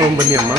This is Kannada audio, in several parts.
ತೊಗೊಂಬನ್ನಿ ಅಮ್ಮ.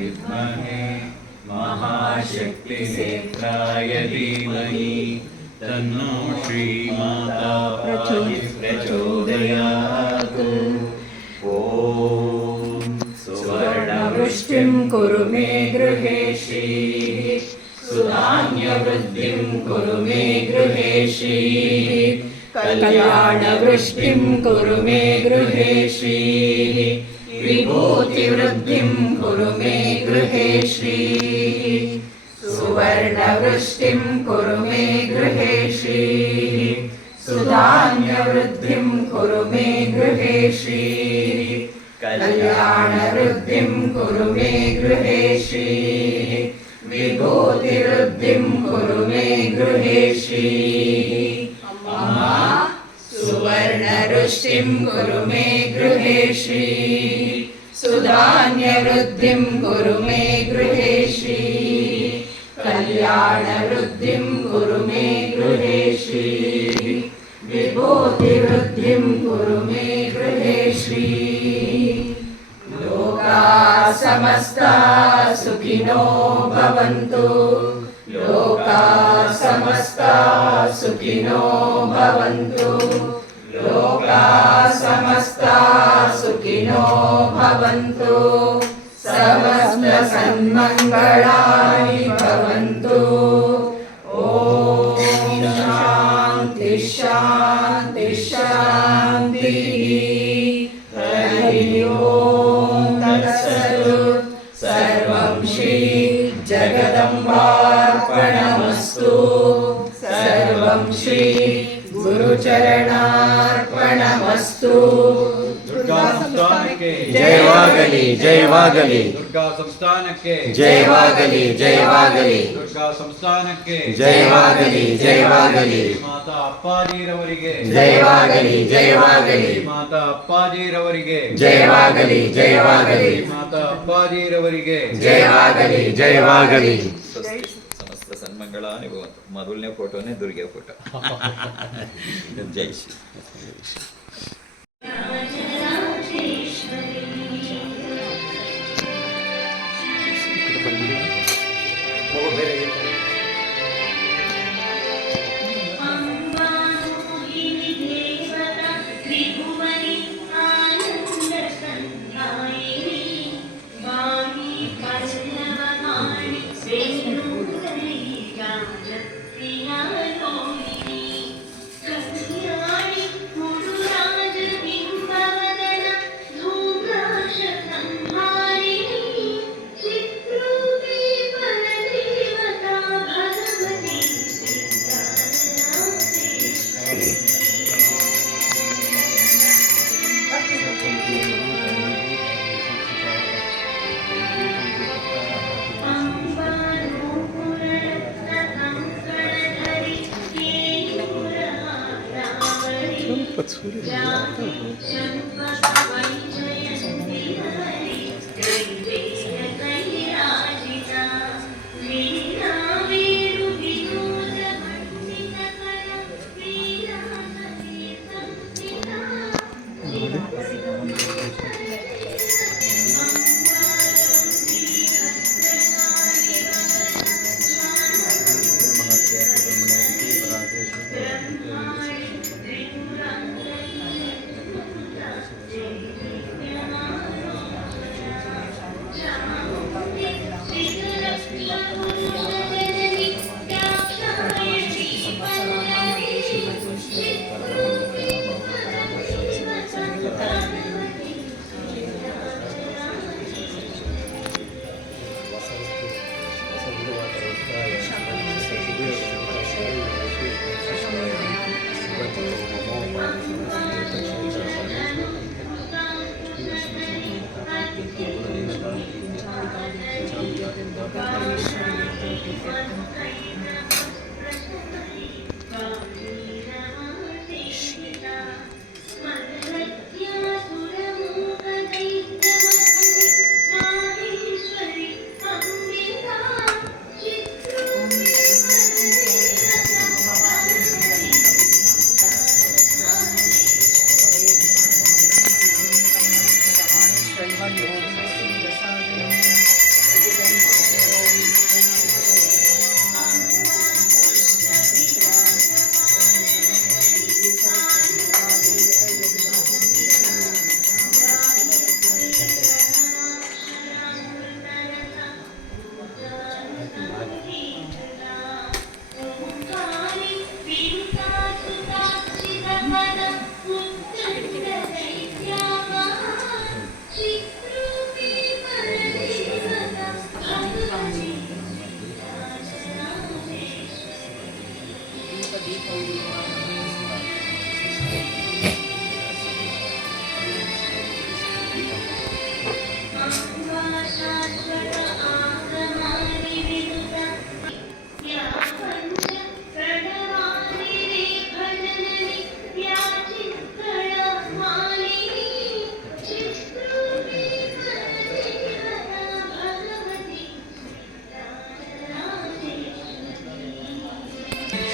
विद्महे महाशक्तिनेत्राय धीमहि तन्नो श्रीमाता प्रचोदयात्। ॐ सुवर्णवृष्टिं कुरु मे गृहे श्रीः, सुधान्यवृद्धिं कुरु मे गृहे श्रीः, कल्याणवृष्टिं कुरु मे गृहे श्रीः, विभूतिवृद्धिं कुरु मे गृहे श्रीः, सुवर्णवृष्टिं कुरु मे गृहे श्रीः, सुधान्यवृद्धिं कुरु मे गृहे श्रीः, कल्याणवृद्धिं कुरु मे गृहे श्रीः, विभूतिवृद्धिं कुरु मे गृहे श्रीः। सुवर्णवृष्टिं कुरु मे गृहे श्रीः, सुधान्यवृद्धिं कुरु मे गृहे श्रीः, कल्याणवृद्धिं कुरु मे गृहे श्रीः, विभूतिवृद्धिं कुरु मे गृहे श्रीः। लोकाः समस्ताः सुखिनो भवन्तु, लोकाः समस्ताः सुखिनो भवन्तु, लोकाः समस्ताः सुखिनो भवन्तु, समस्त सन्मङ्गलानि भवन्तु। ॐ शान्ति शान्ति शान्तिः। हरि ओं तत्सत्। सर्वं श्री जगदम्बार्पणमस्तु। सर्व सर्वं श्री गुरुचरणार्पणमस्तु. ದುರ್ಗಾ ಸಂಸ್ಥಾನಕ್ಕೆ ಜಯವಾಗಲಿ ಜಯವಾಗಲಿ. ದುರ್ಗಾ ಸಂಸ್ಥಾನಕ್ಕೆ ಜಯವಾಗಲಿ ಜಯವಾಗಲಿ. ದುರ್ಗಾ ಸಂಸ್ಥಾನಕ್ಕೆ ಜಯವಾಗಲಿ ಜಯವಾಗಲಿ. ಮಾತಾ ಅಪ್ಪಾಜಿರವರಿಗೆ ಜಯವಾಗಲಿ ಜಯವಾಗಲಿ. ಮಾತಾ ಅಪ್ಪಾಜಿರವರಿಗೆ ಜಯವಾಗಲಿ ಜಯವಾಗಲಿ. ಮಾತಾ ಅಪ್ಪಾಜಿರವರಿಗೆ ಜಯವಾಗಲಿ ಜಯವಾಗಲಿ. ಸಮಸ್ತ ಸನ್ಮಂಗಳಾನಿ ಭವಂತು. ಮೊದಲನೇ ಫೋಟೋನೇ ದುರ್ಗೆ ಫೋಟೋ. ಜೈ ಶ್ರೀ.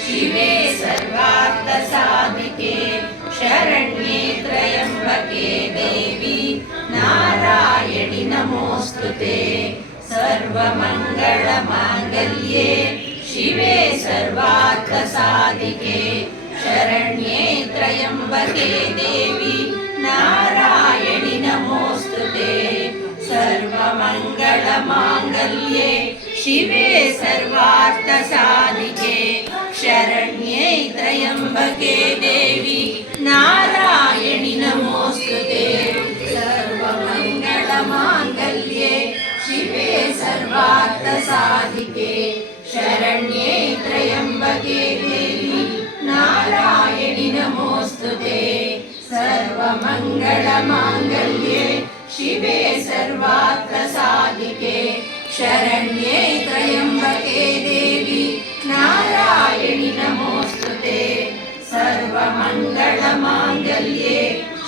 शिवे सर्वार्थसाधिके शरण्ये त्र्यम्बके देवी नारायणि नमोऽस्तुते सर्वमङ्गलमाङ्गल्ये शिवे सर्वार्थसाधिके शरण्ये त्र्यम्बके देवी नारायणि नमोऽस्तुते सर्वमङ्गलमाङ्गल्ये शिवे सर्वार्थसाधिके शरण्ये त्र्यम्बके देवी नारायणि नमोऽस्तुते सर्वमङ्गलमाङ्गल्ये शिवे सर्वार्थसाधिके शरण्ये त्र्यम्बके देवी नमोऽस्तुते सर्वमङ्गलमाङ्गल्ये शिवे सर्वार्थसाधिके शरण्ये त्र्यम्बके देवी नारायणि नमोऽस्तुते सर्वमङ्गलमाङ्गल्ये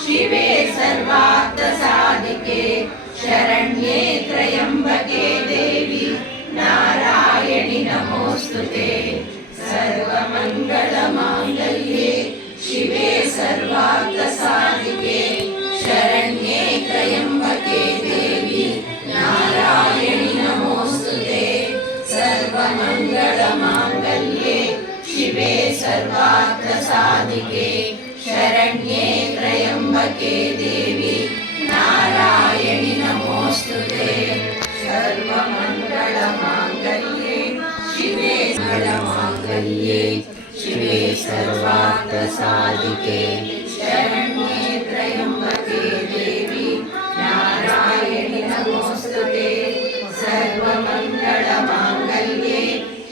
शिवे सर्वार्थसाधिके शरण्ये त्र्यम्बके देवी नारायणि नमोऽस्तुते सर्वमङ्गलमाङ्गल्ये शिवे सर्वार्थसाधिके शरण्ये त्र्यम्बके देवी नारायणि नमोऽस्तुते सर्वमङ्गलमाङ्गल्ये शिवे सर्वार्थसाधिके शरण्ये त्र्यम्बके देवी नारायणि नमोऽस्तुते सर्वमङ्गलमाङ्गल्ये शिवे सर्वमङ्गलमाङ्गल्ये शिवे सर्वार्थसाधिके शरण्ये त्र्यम्बके देवी नारायणि नमोऽस्तुते सर्वमङ्गलमाङ्गल्ये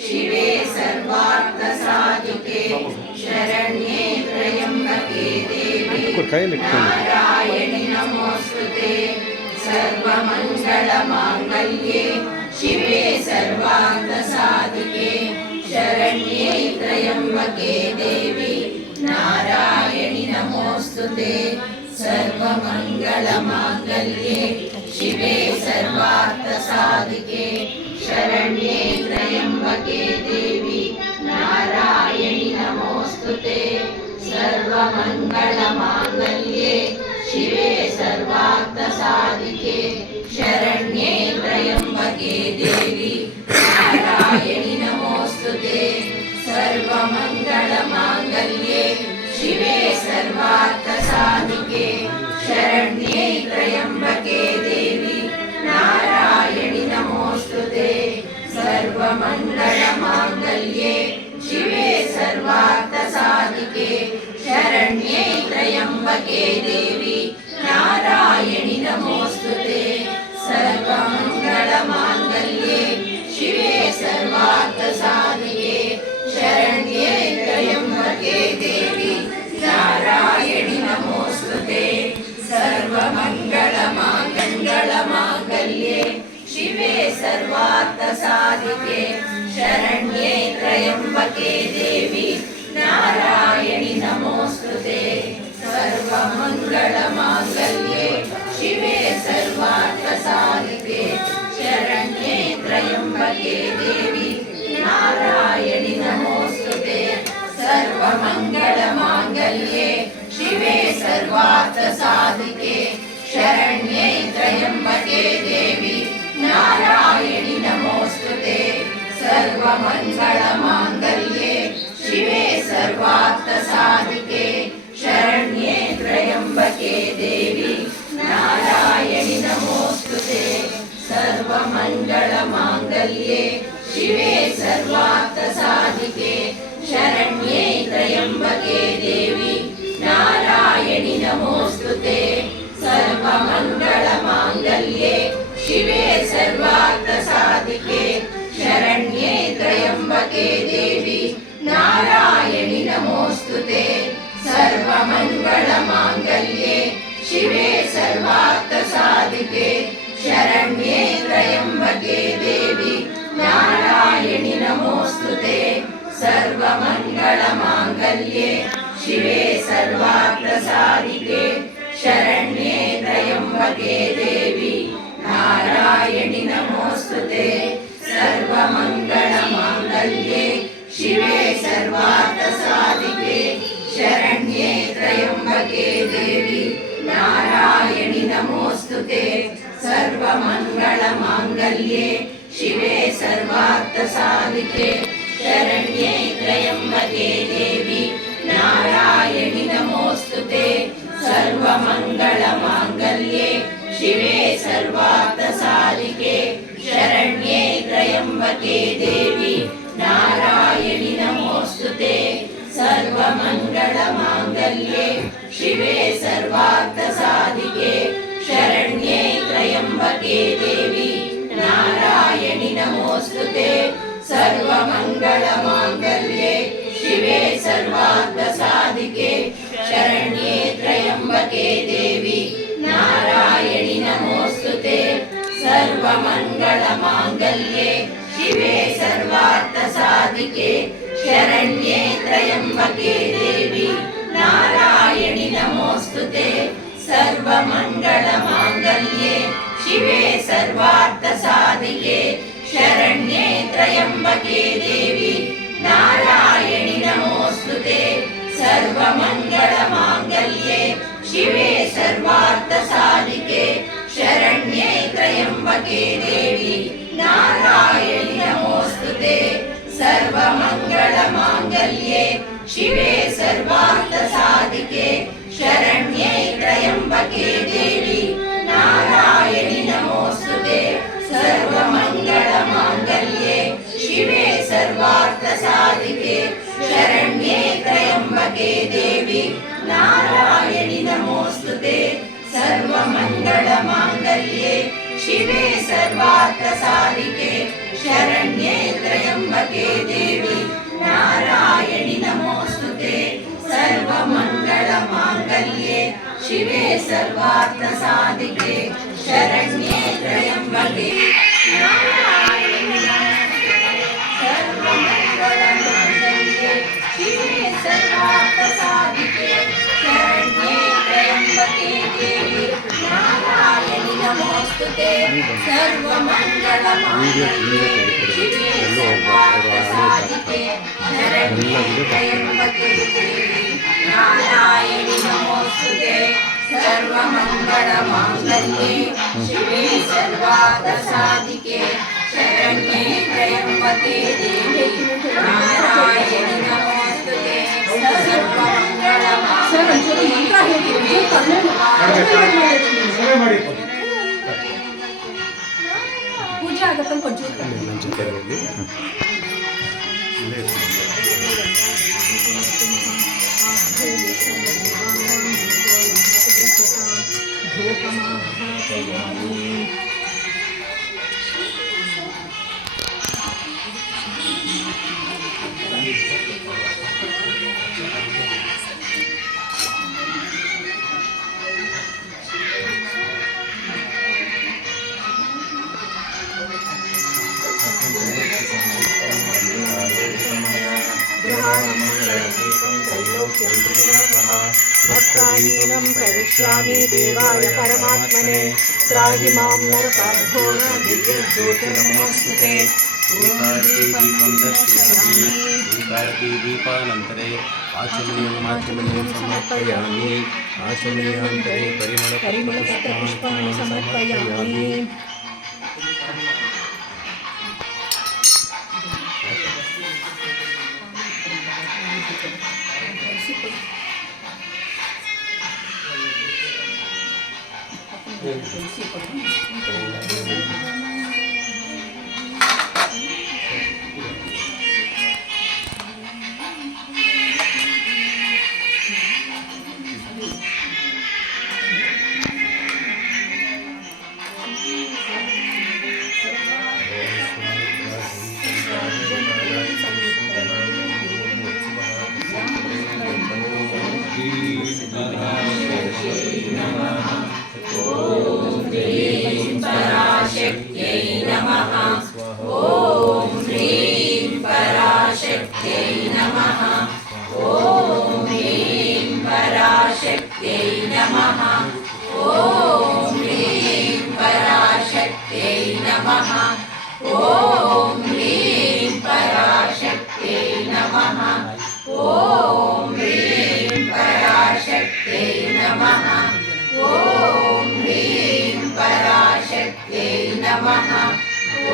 शिवे सर्वार्थसाधिके शरण्ये त्र्यम्बके देवी नारायणि नमोऽस्तुते सर्वमङ्गलमाङ्गल्ये शिवे सर्वार्थसाधिके शरण्ये त्र्यम्बके देवी नारायणि नमोऽस्तुते सर्वमङ्गलमाङ्गल्ये शिवे सर्वार्थसाधिके शरण्ये त्र्यम्बके देवी नारायणि नमोऽस्तुते सर्वमङ्गलमाङ्गल्ये शिवे सर्वार्थसाधिके शरण्ये त्र्यम्बके देवी नारायणि नमोऽस्तुते सर्वमङ्गलमाङ्गल्ये शिवे सर्वार्थसाधिके शरण्ये त्र्यम्बके देवी नारायणि नमोऽस्तुते सर्वमङ्गलमाङ्गल्ये शिवे सर्वार्थसाधिके शरण्ये त्र्यम्बके देवी नारायणि नमोऽस्तुते सर्वमङ्गलमाङ्गल्ये शिवे सर्वार्थसाधिके शरण्ये त्र्यम्बके देवी नारायणि नमोऽस्तुते सर्वमङ्गलमाङ्गल्ये शिवे सर्वार्थसाधिके शरण्ये त्र्यम्बके देवी नारायणि नमोऽस्तुते सर्वमङ्गलमाङ्गल्ये शिवे सर्वार्थसाधिके शरण्ये त्र्यम्बके देवी नारायणि नमोऽस्तुते सर्वमङ्गलमाङ्गल्ये शिवे सर्वार्थसाधिके शरण्ये त्र्यम्बके देवी नारायणि नमोऽस्तुते सर्वमङ्गलमाङ्गल्ये शिवे सर्वार्थसाधिके शरण्ये त्र्यम्बके देवी नारायणि नमोऽस्तुते सर्वमङ्गलमाङ्गल्ये शिवे सर्वार्थसाधिके शरण्ये त्र्यम्बके देवी नारायणि नमोऽस्तुते सर्वमङ्गलमाङ्गल्ये शिवे सर्वार्थसाधिके शरण्ये त्र्यम्बके देवी नारायणि नमोऽस्तुते सर्वमङ्गलमाङ्गल्ये शिवे सर्वार्थसाधिके शरण्ये त्र्यम्बके देवी नारायणि नमोऽस्तुते सर्वमङ्गलमाङ्गल्ये शिवे सर्वार्थसाधिके शरण्ये त्र्यम्बके देवी नारायणि नमोऽस्तुते सर्वमङ्गलमाङ्गल्ये शिवे सर्वार्थसाधिके शरण्ये त्र्यम्बके देवी नारायणि नमोऽस्तुते सर्वमङ्गलमाङ्गल्ये शिवे सर्वार्थसाधिके शरण्ये त्र्यम्बके देवी नारायणि नमोऽस्तुते सर्वमङ्गलमाङ्गल्ये शिवे सर्वार्थसाधिके शरण्ये त्र्यम्बके देवी नारायणि नमोऽस्तुते सर्वमङ्गलमाङ्गल्ये शिवे सर्वार्थसाधिके शरण्ये त्र्यम्बके देवी नारायणि नमोऽस्तुते सर्वमङ्गलमाङ्गल्ये शिवे सर्वार्थसाधिके शरण्ये सर्वमङ्गलमाङ्गल्ये शिवे सर्वार्थसाधिके शरण्ये त्र्यम्बके देवी नारायणि नमोऽस्तुते सर्वमङ्गलमाङ्गल्ये शिवे सर्वार्थसाधिके शरण्ये त्र्यम्बके देवी नारायणि नमोऽस्तुते सर्वमङ्गलमाङ्गल्ये शिवे सर्वार्थसाधिके शरण्ये त्र्यम्बके देवी नारायणि नमोऽस्तुते सर्वमङ्गलमाङ्गल्ये शिवे सर्वार्थसाधिके शरण्ये त्र्यम्बके देवी नारायणि नमोऽस्तुते सर्वमङ्गलमाङ्गल्ये शिवे सर्वार्थसाधिके शरण्ये त्र्यम्बके देवी नारायणि नमोऽस्तुते सर्वमङ्गलमाङ्गल्ये शिवे सर्वार्थसाधिके शरण्ये त्र्यम्बके देवी नारायणि नमोऽस्तुते सर्वमङ्गलमाङ्गल्ये शिवे सर्वार्थसाधिके शरण्ये त्र्यम्बके नारायणि सर्वमङ्गलमाङ्गल्ये शिवे सर्वार्थसाधिके शरण्ये त्र्यम्बके देवी नारायणि नमोऽस्तुते सर्वमङ्गलमाङ्गल्ये शिवे सर्वार्थसाधिके शरण्ये त्र्यम्बके देवी नारायणि नमोऽस्तुते सर्वमङ्गलमाङ्गल्ये शिवे सर्वार्थसाधिके शरण्ये त्र्यम्बके देवी नारायणि नमोऽस्तुते ಪೂಜೆ ಆಗತ್ತ ಕೊಂಚ भक्तादीनं करिष्यामि देवाय परमात्मने त्राहि मां नरकाद्घोर दिव्यज्योतिर्नमोऽस्तुते दीपं दर्शयामि ॐकारती दीपानन्तरे आचमनीयं समर्पयामि आचमनीयान्तरे परिमलपत्रपुष्पाणि समर्पयामि पराशक्त्यै नमः ॐ ह्रीं पराशक्त्यै नमः ॐ ह्रीं पराशक्त्यै नमः ॐ ह्रीं पराशक्त्यै नमः ॐ ह्रीं पराशक्त्यै नमः ॐ ह्रीं पराशक्त्यै नमः ॐ ह्रीं पराशक्त्यै नमः ॐ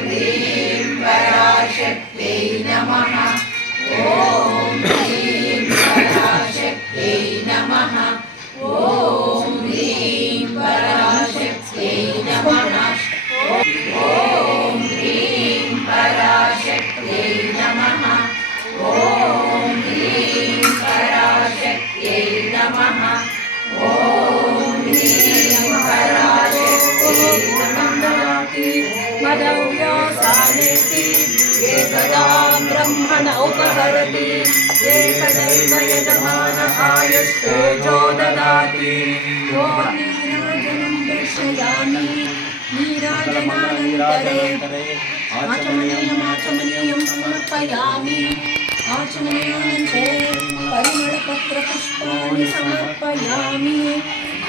ह्रीं पराशक्त्यै नमः ॐ ह्रीं पराशक्त्यै नमः ॐ ह्रीं पराशक्त्यै नमः ॐ ह्रीं पराशक्त्यै नमः ॐ ह्रीं पराशक्त्यै नमः ॐ ह्रीं पराशक्त्यै नमः मदव्यासानेति एकदा ब्रह्मण उपहरति एकदैव यजमानः आयुष्तेजो ददाति यो नीराजनं दर्शयामि नीरा मङ्गलनीराजनान्तरे आचमनीयं समर्पयामि आचमनीयानन्तरे परिमलपत्रपुष्पाणि समर्पयामि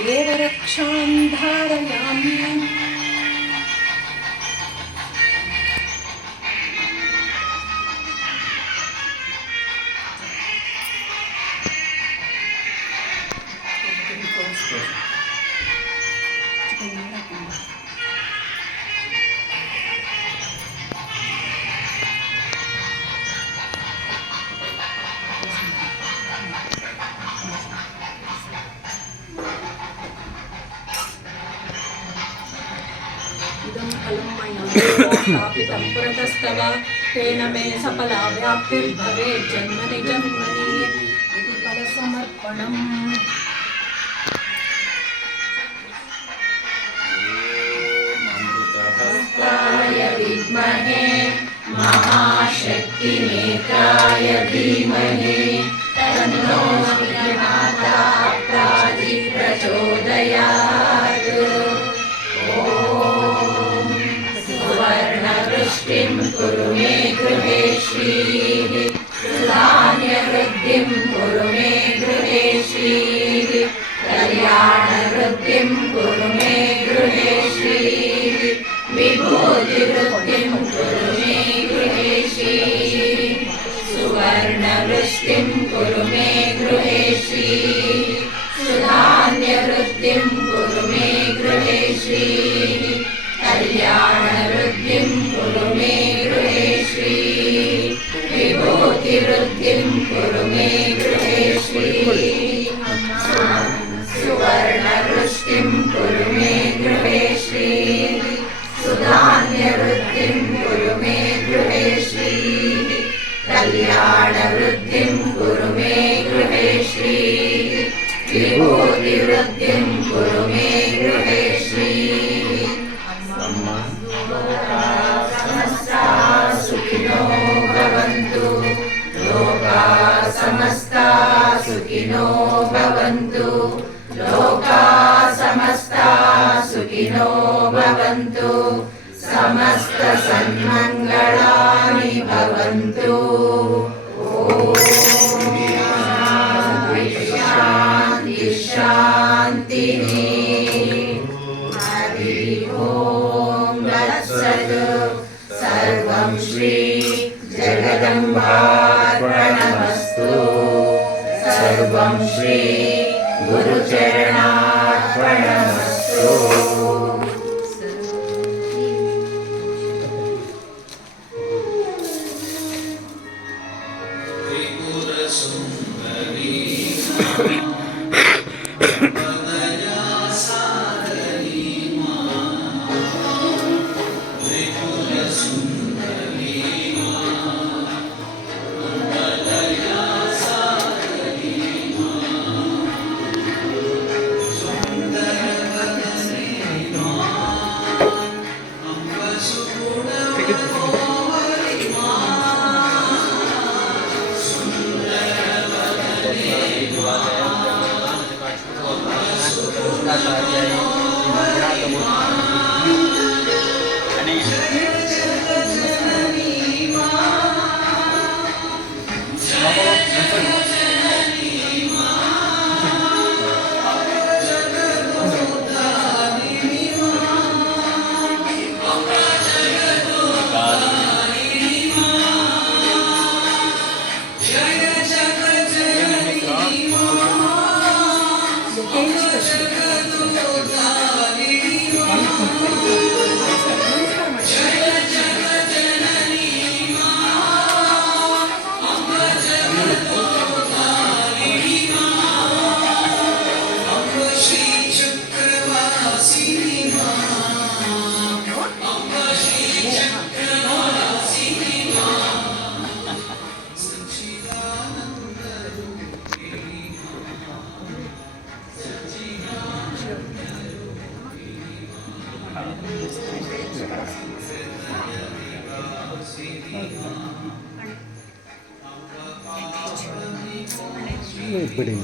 देवरक्षां धारयामि इदं फलं मया स्थापितं पुरतस्तव तेन मे सफला व्याप्तिर्भवेत् जन्मनि जन्मनि इति फलसमर्पणम् हस्ताय विद्महे महाशक्तिनेत्राय धीमहि तन्नो श्रीमाता प्रचोदयात् ॐ सुवर्णवृष्टिं कुरु मे गृहे श्रीः धान्यवृद्धिं कुरु मे गृहे श्रीः कल्याणवृद्धिं कुरु मे गृहे श्रीः विभूतिवृद्धिं कुरु मे गृहे श्रीः सुवर्णवृष्टिं कुरु मे गृहे श्रीः सुधान्यवृद्धिं कुरु मे गृहे श्रीः कल्याणवृद्धिं कुरु मे गृहे श्रीः विभूतिवृद्धिं कुरु मे गृहे श्रीः सुवर्णवृष्टिं कुरु मे गृहे श्रीः सुधान्यवृद्धिं कुरु मे गृहे श्रीः कल्याणवृद्धिं कुरु मे गृहे श्रीः विभूतिवृद्धिं कुरु मे गृहे श्रीः समस्ताः सुखिनो भवन्तु लोकाः समस्ताः सुखिनो भवन्तु लोकाः समस्ताः सुखिनो भवन्तु समस्तसन्मङ्गलानि भवन्तु शान्ति शान्तिः हरिः ॐ तत्सत् सर्वं श्री जगदम्बार्पणमस्तु सर्वं श्री गुरुचरणार्पणमस्तु ಬಿಡಿ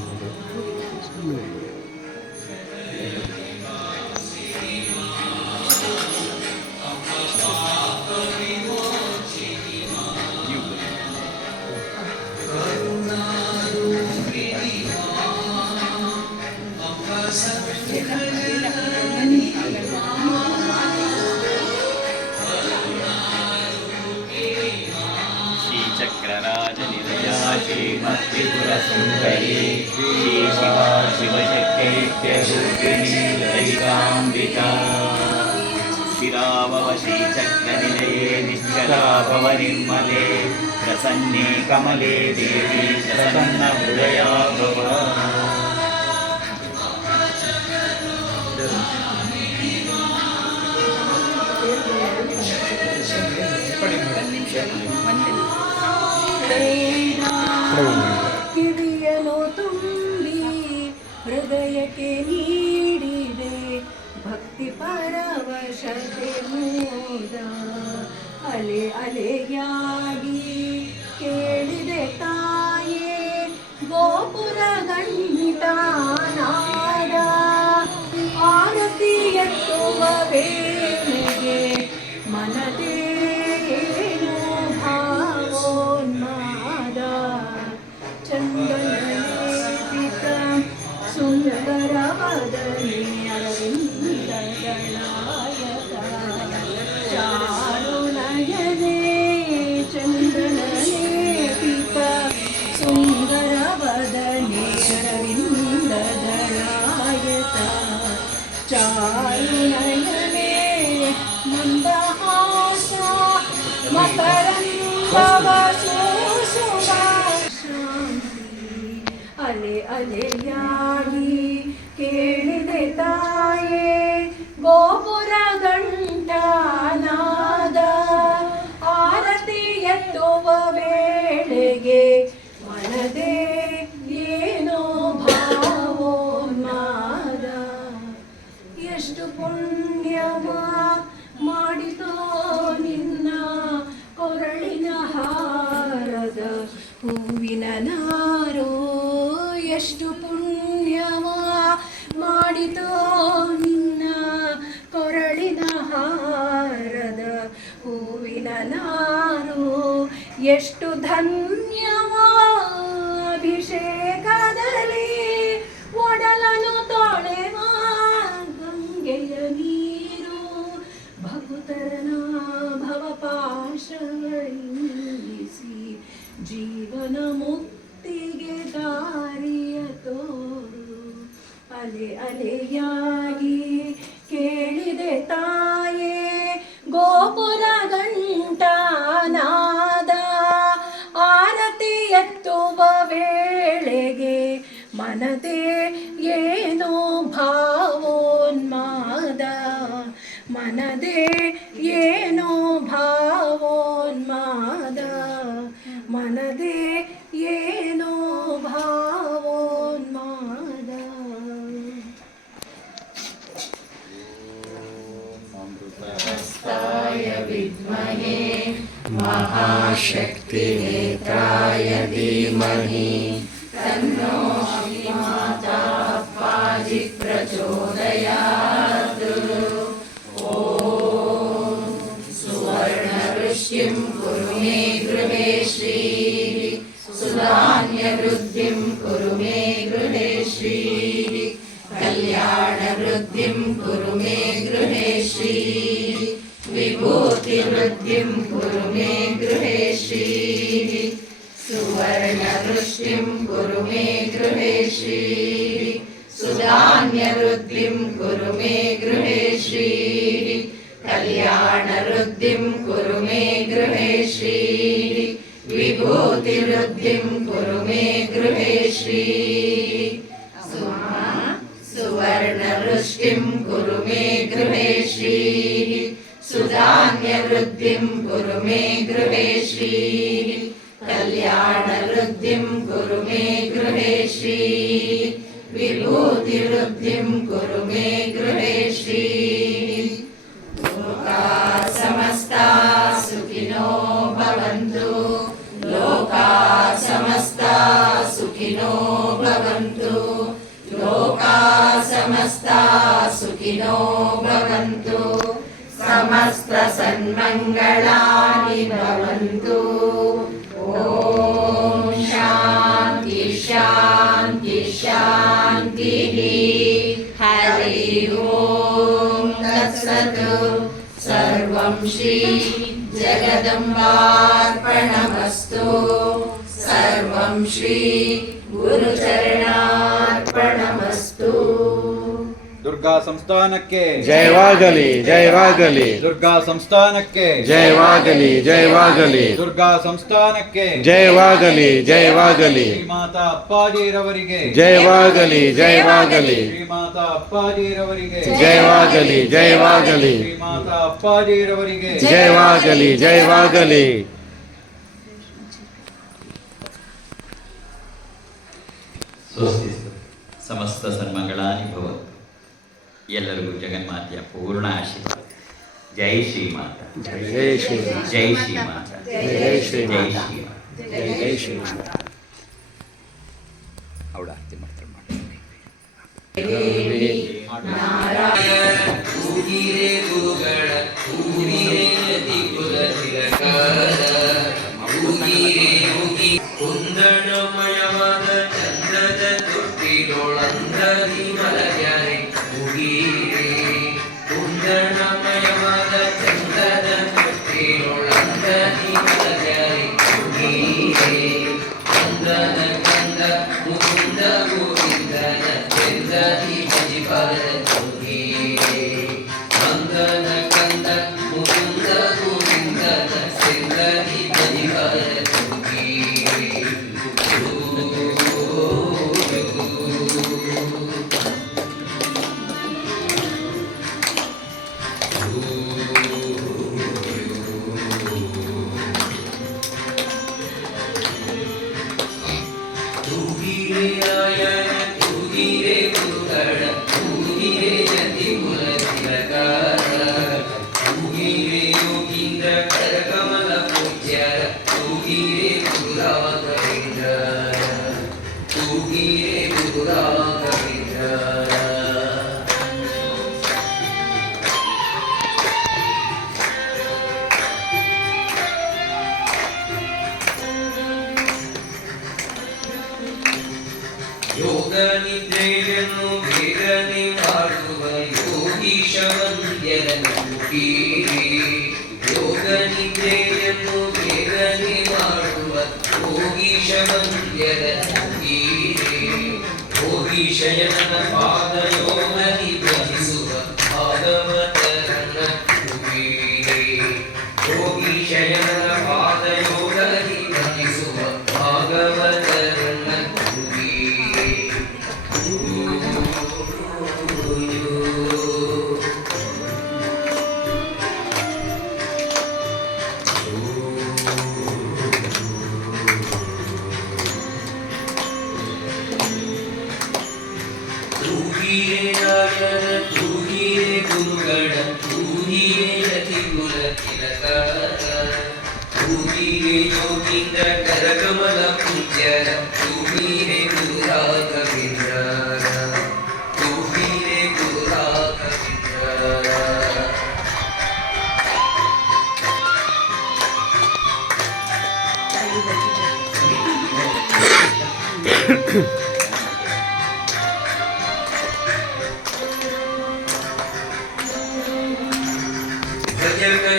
त्रिपुरसुन्दरी श्रीशिवा शिवशक्त्यैक्यरूपिणी ललिताम्बिका शिरावव श्रीचक्रनिलये निश्चला भवनिर्मले प्रसन्ने कमले देवी प्रसन्नहृदया भव ಕಿವಿಯನು ತುಂಬಿ ಹೃದಯಕ್ಕೆ ನೀಡಿದೆ ಭಕ್ತಿ ಪರವಶತೆ ಮೂದ ಅಲೆ ಅಲೆಯಾಗಿ ಕೇಳಿದೆ ತಾಯೇ ಗೋಪುರ ಗಂಟಾನಾದ ಆರತಿ ಎತ್ತುವ ವೇಳೆಗೆ ಮನದೇ ಚಂದನಲೇಪಿತ ಸುಂದರವದನೆ ಅರವಿಂದದಳಾಯಕ ಚಾರುನಯನೆ ಚಂದನಲೇಪಿತ ಸುಂದರವದನೆ ಅರವಿಂದದಳಾಯಕ ಚಾರುನಯನೆ ಮಂದಹಾಸ ಮಕರಂದವ ಅಲೆ ಅಲೆಯಾಗಿ ಕೇಳಿದೆ ತಾಯೇ ಗೋಪುರ ಗಂಟಾನಾದ ಆರತಿ ಎತ್ತುವ ವೇಳೆಗೆ ಮನದೇ ಏನೋ ಭಾವೋನ್ಮಾದ ಎಷ್ಟು ಪುಣ್ಯವ ಮಾಡಿತೋ ನಿನ್ನ ಕೊರಳಿನ ಹಾರದ ಹೂವಿನ ನಾರೋ ಎಷ್ಟು ಪುಣ್ಯವ ಮಾಡಿತೋ ನಿನ್ನ ಕೊರಳಿನ ಹಾರದ ಹೂವಿನ ನಾರೋ ಎಷ್ಟು ಧನ್ಯವ ಅಭಿಷೇಕದಲ್ಲಿ ಒಡಲನು ತೊಳೆವ ಗಂಗೆಯ ನೀರು ಭಕ್ತರನ ಭವಪಾಶಗಳಿಸಿ ಜೀವನ ಮುಕ್ತಿಗೆ ದಾರಿಯ ತೋರು ಅಲೆ ಅಲೆಯಾಗಿ ಕೇಳಿದೆ ತಾಯೇ ಗೋಪುರ ಗಂಟಾನಾದ ಆರತಿ ಎತ್ತುವ ವೇಳೆಗೆ ಮನದೇ ಏನೋ ಭಾವೋನ್ಮಾದ ಮನದೇ ಏನೋ ಭಾವೋನ್ಮಾದ ಮನದೇ ಏನೋ ಭಾವೋನ್ಮಾದ हस्ताय विद्महे महाशक्तिनेत्राय धीमहि तन्नो श्रीमाता पाहि प्रचोदयात् ॐ सुवर्णवृष्टिं कुरु मे गृहे श्रीः सुधान्यवृद्धिं कुरु मे गृहे श्रीः कल्याणवृद्धिं कुरु मे गृहे श्रीः विभूतिवृद्धिं कुरु मे गृहे श्रीः सुवर्णवृष्टिं कुरु मे गृहे श्रीः सुधान्यवृद्धिं कुरु मे गृहे श्रीः कल्याणवृद्धिं कुरु मे गृहे श्रीः विभूतिवृद्धिं कुरु मे गृहे श्रीः सुवर्णवृष्टिं कुरु मे गृहे श्रीः सुधान्यवृद्धिं कुरु मे गृहे श्रीः कल्याणवृद्धिं कुरु मे गृहे श्रीः विभूतिवृद्धिं कुरु मे गृहे श्रीः लोकाः समस्ताः सुखिनो भवन्तु लोकाः समस्ताः सुखिनो भवन्तु लोकाः समस्ताः सुखिनो भवन्तु समस्त सन्मङ्गलानि भवन्तु ॐ शान्ति शान्ति शान्तिः हरि ॐ तत्सत् सर्वं श्री जगदम्बार्पणमस्तु सर्वं सर्वं श्री गुरुचरणार्पणमस्तु। ದುರ್ಗಾ ಸಂಸ್ಥಾನಕ್ಕೆ ಜಯವಾಗಲಿ ಜಯವಾಗಲಿ ದುರ್ಗಾ ಸಂಸ್ಥಾನಕ್ಕೆ ಜಯವಾಗಲಿ ಜಯವಾಗಲಿ ದುರ್ಗಾ ಸಂಸ್ಥಾನಕ್ಕೆ ಜಯವಾಗಲಿ ಜಯವಾಗಲಿ ಶ್ರೀಮಾತಾ ಅಪ್ಪಾಜಿರವರಿಗೆ ಜಯವಾಗಲಿ ಜಯವಾಗಲಿ ಶ್ರೀಮಾತಾ ಅಪ್ಪಾಜಿರವರಿಗೆ ಜಯವಾಗಲಿ ಜಯವಾಗಲಿ ಶ್ರೀಮಾತಾ ಅಪ್ಪಾಜಿರವರಿಗೆ ಜಯವಾಗಲಿ ಜಯವಾಗಲಿ. ಸ್ವಸ್ತಿಸ್ತು. ಸಮಸ್ತ ಸನ್ಮಂಗಳಾನಿ ಭವಂತು. ಎಲ್ಲರಿಗೂ ಜಗನ್ಮಾತೆಯ ಪೂರ್ಣ ಆಶೀರ್ವಾದ. ಜೈ ಶ್ರೀಮಾತ, ಜಯ ಶ್ರೀ ಜೈ ಶ್ರೀಮಾತ, ಜಯ ಶ್ರೀ ಜೈ ಶ್ರೀಮಾತ. ಜಯ ಶ್ರೀ ಅವಳ ಆರತಿ ಮಾಡ್ತಾರೆ. ಕೂಗಿರೆ ಗುರುಗಳ ಕೂಗಿರೆ ಯತಿ ಕುಲ ತಿಲಕಾರ ಕೂಗಿರೆ ಮುಗಿ ಕುಂದಣಮಯವಾದ ಚಂದ್ರದ ತೊಟ್ಟಿಲೊಳಂದರಿ ಮಲಗ್ಯಾರೆ ಕೂಗಿರೆ ಕುಂದಣಮಯವಾದ ಚಂದ್ರದ ತೊಟ್ಟಿಲೊಳಂದರಿ ಮಲಗ್ಯಾರೆ ಕೂಗಿರೆ ಕಂದನ ಕಂದ ಮುಕುಂದ ಗೋವಿಂದನ ಚಂದದಿ ಭಜಿಬರ ಕೂಗಿರೆ ಕಂದನ ಕಂದ ಮುಕುಂದ ಗೋವಿಂದನ ಚಂದದಿ ಭಜಿಬರ ಯೋಗ ನಿದ್ರೆಯನ್ನು ಬೇಗನೆ ಮಾಡುವ ಯೋಗೀಶ ವಂದ್ಯರ ಕೂಗಿರೆ ಯೋಗ ನಿದ್ರೆಯನ್ನು ಬೇಗನೆ ಮಾಡುವ ಯೋಗೀಶ ವಂದ್ಯರ ಕೂಗಿರೆ ಯೋಗೀಶಯನ ಪಾದಯೋಗದಿ ಭಜಿಸುವ ಭಾಗವತರನ್ನ ಕೂಗಿರೆ ಯೋಗೀಶಯನ ಪಾದಯೋಗದಿ ಭಜಿಸುವ ಭಾಗವತರನ್ನ ತೂಗಿರೆ ಗುರುಗಳ ತೂಗಿರೆ ಯತಿ ಕುಲ ತಿಲಕರ ತೂಗಿರೆ ಯೋಗೀಂದ್ರ ಕರಕಮಲ ಪೂಜ್ಯರ ತೂಗಿರೆ ಗುರು ರಾಘವೇಂದ್ರ ತೂಗಿರೆ ಗುರು ರಾಘವೇಂದ್ರ.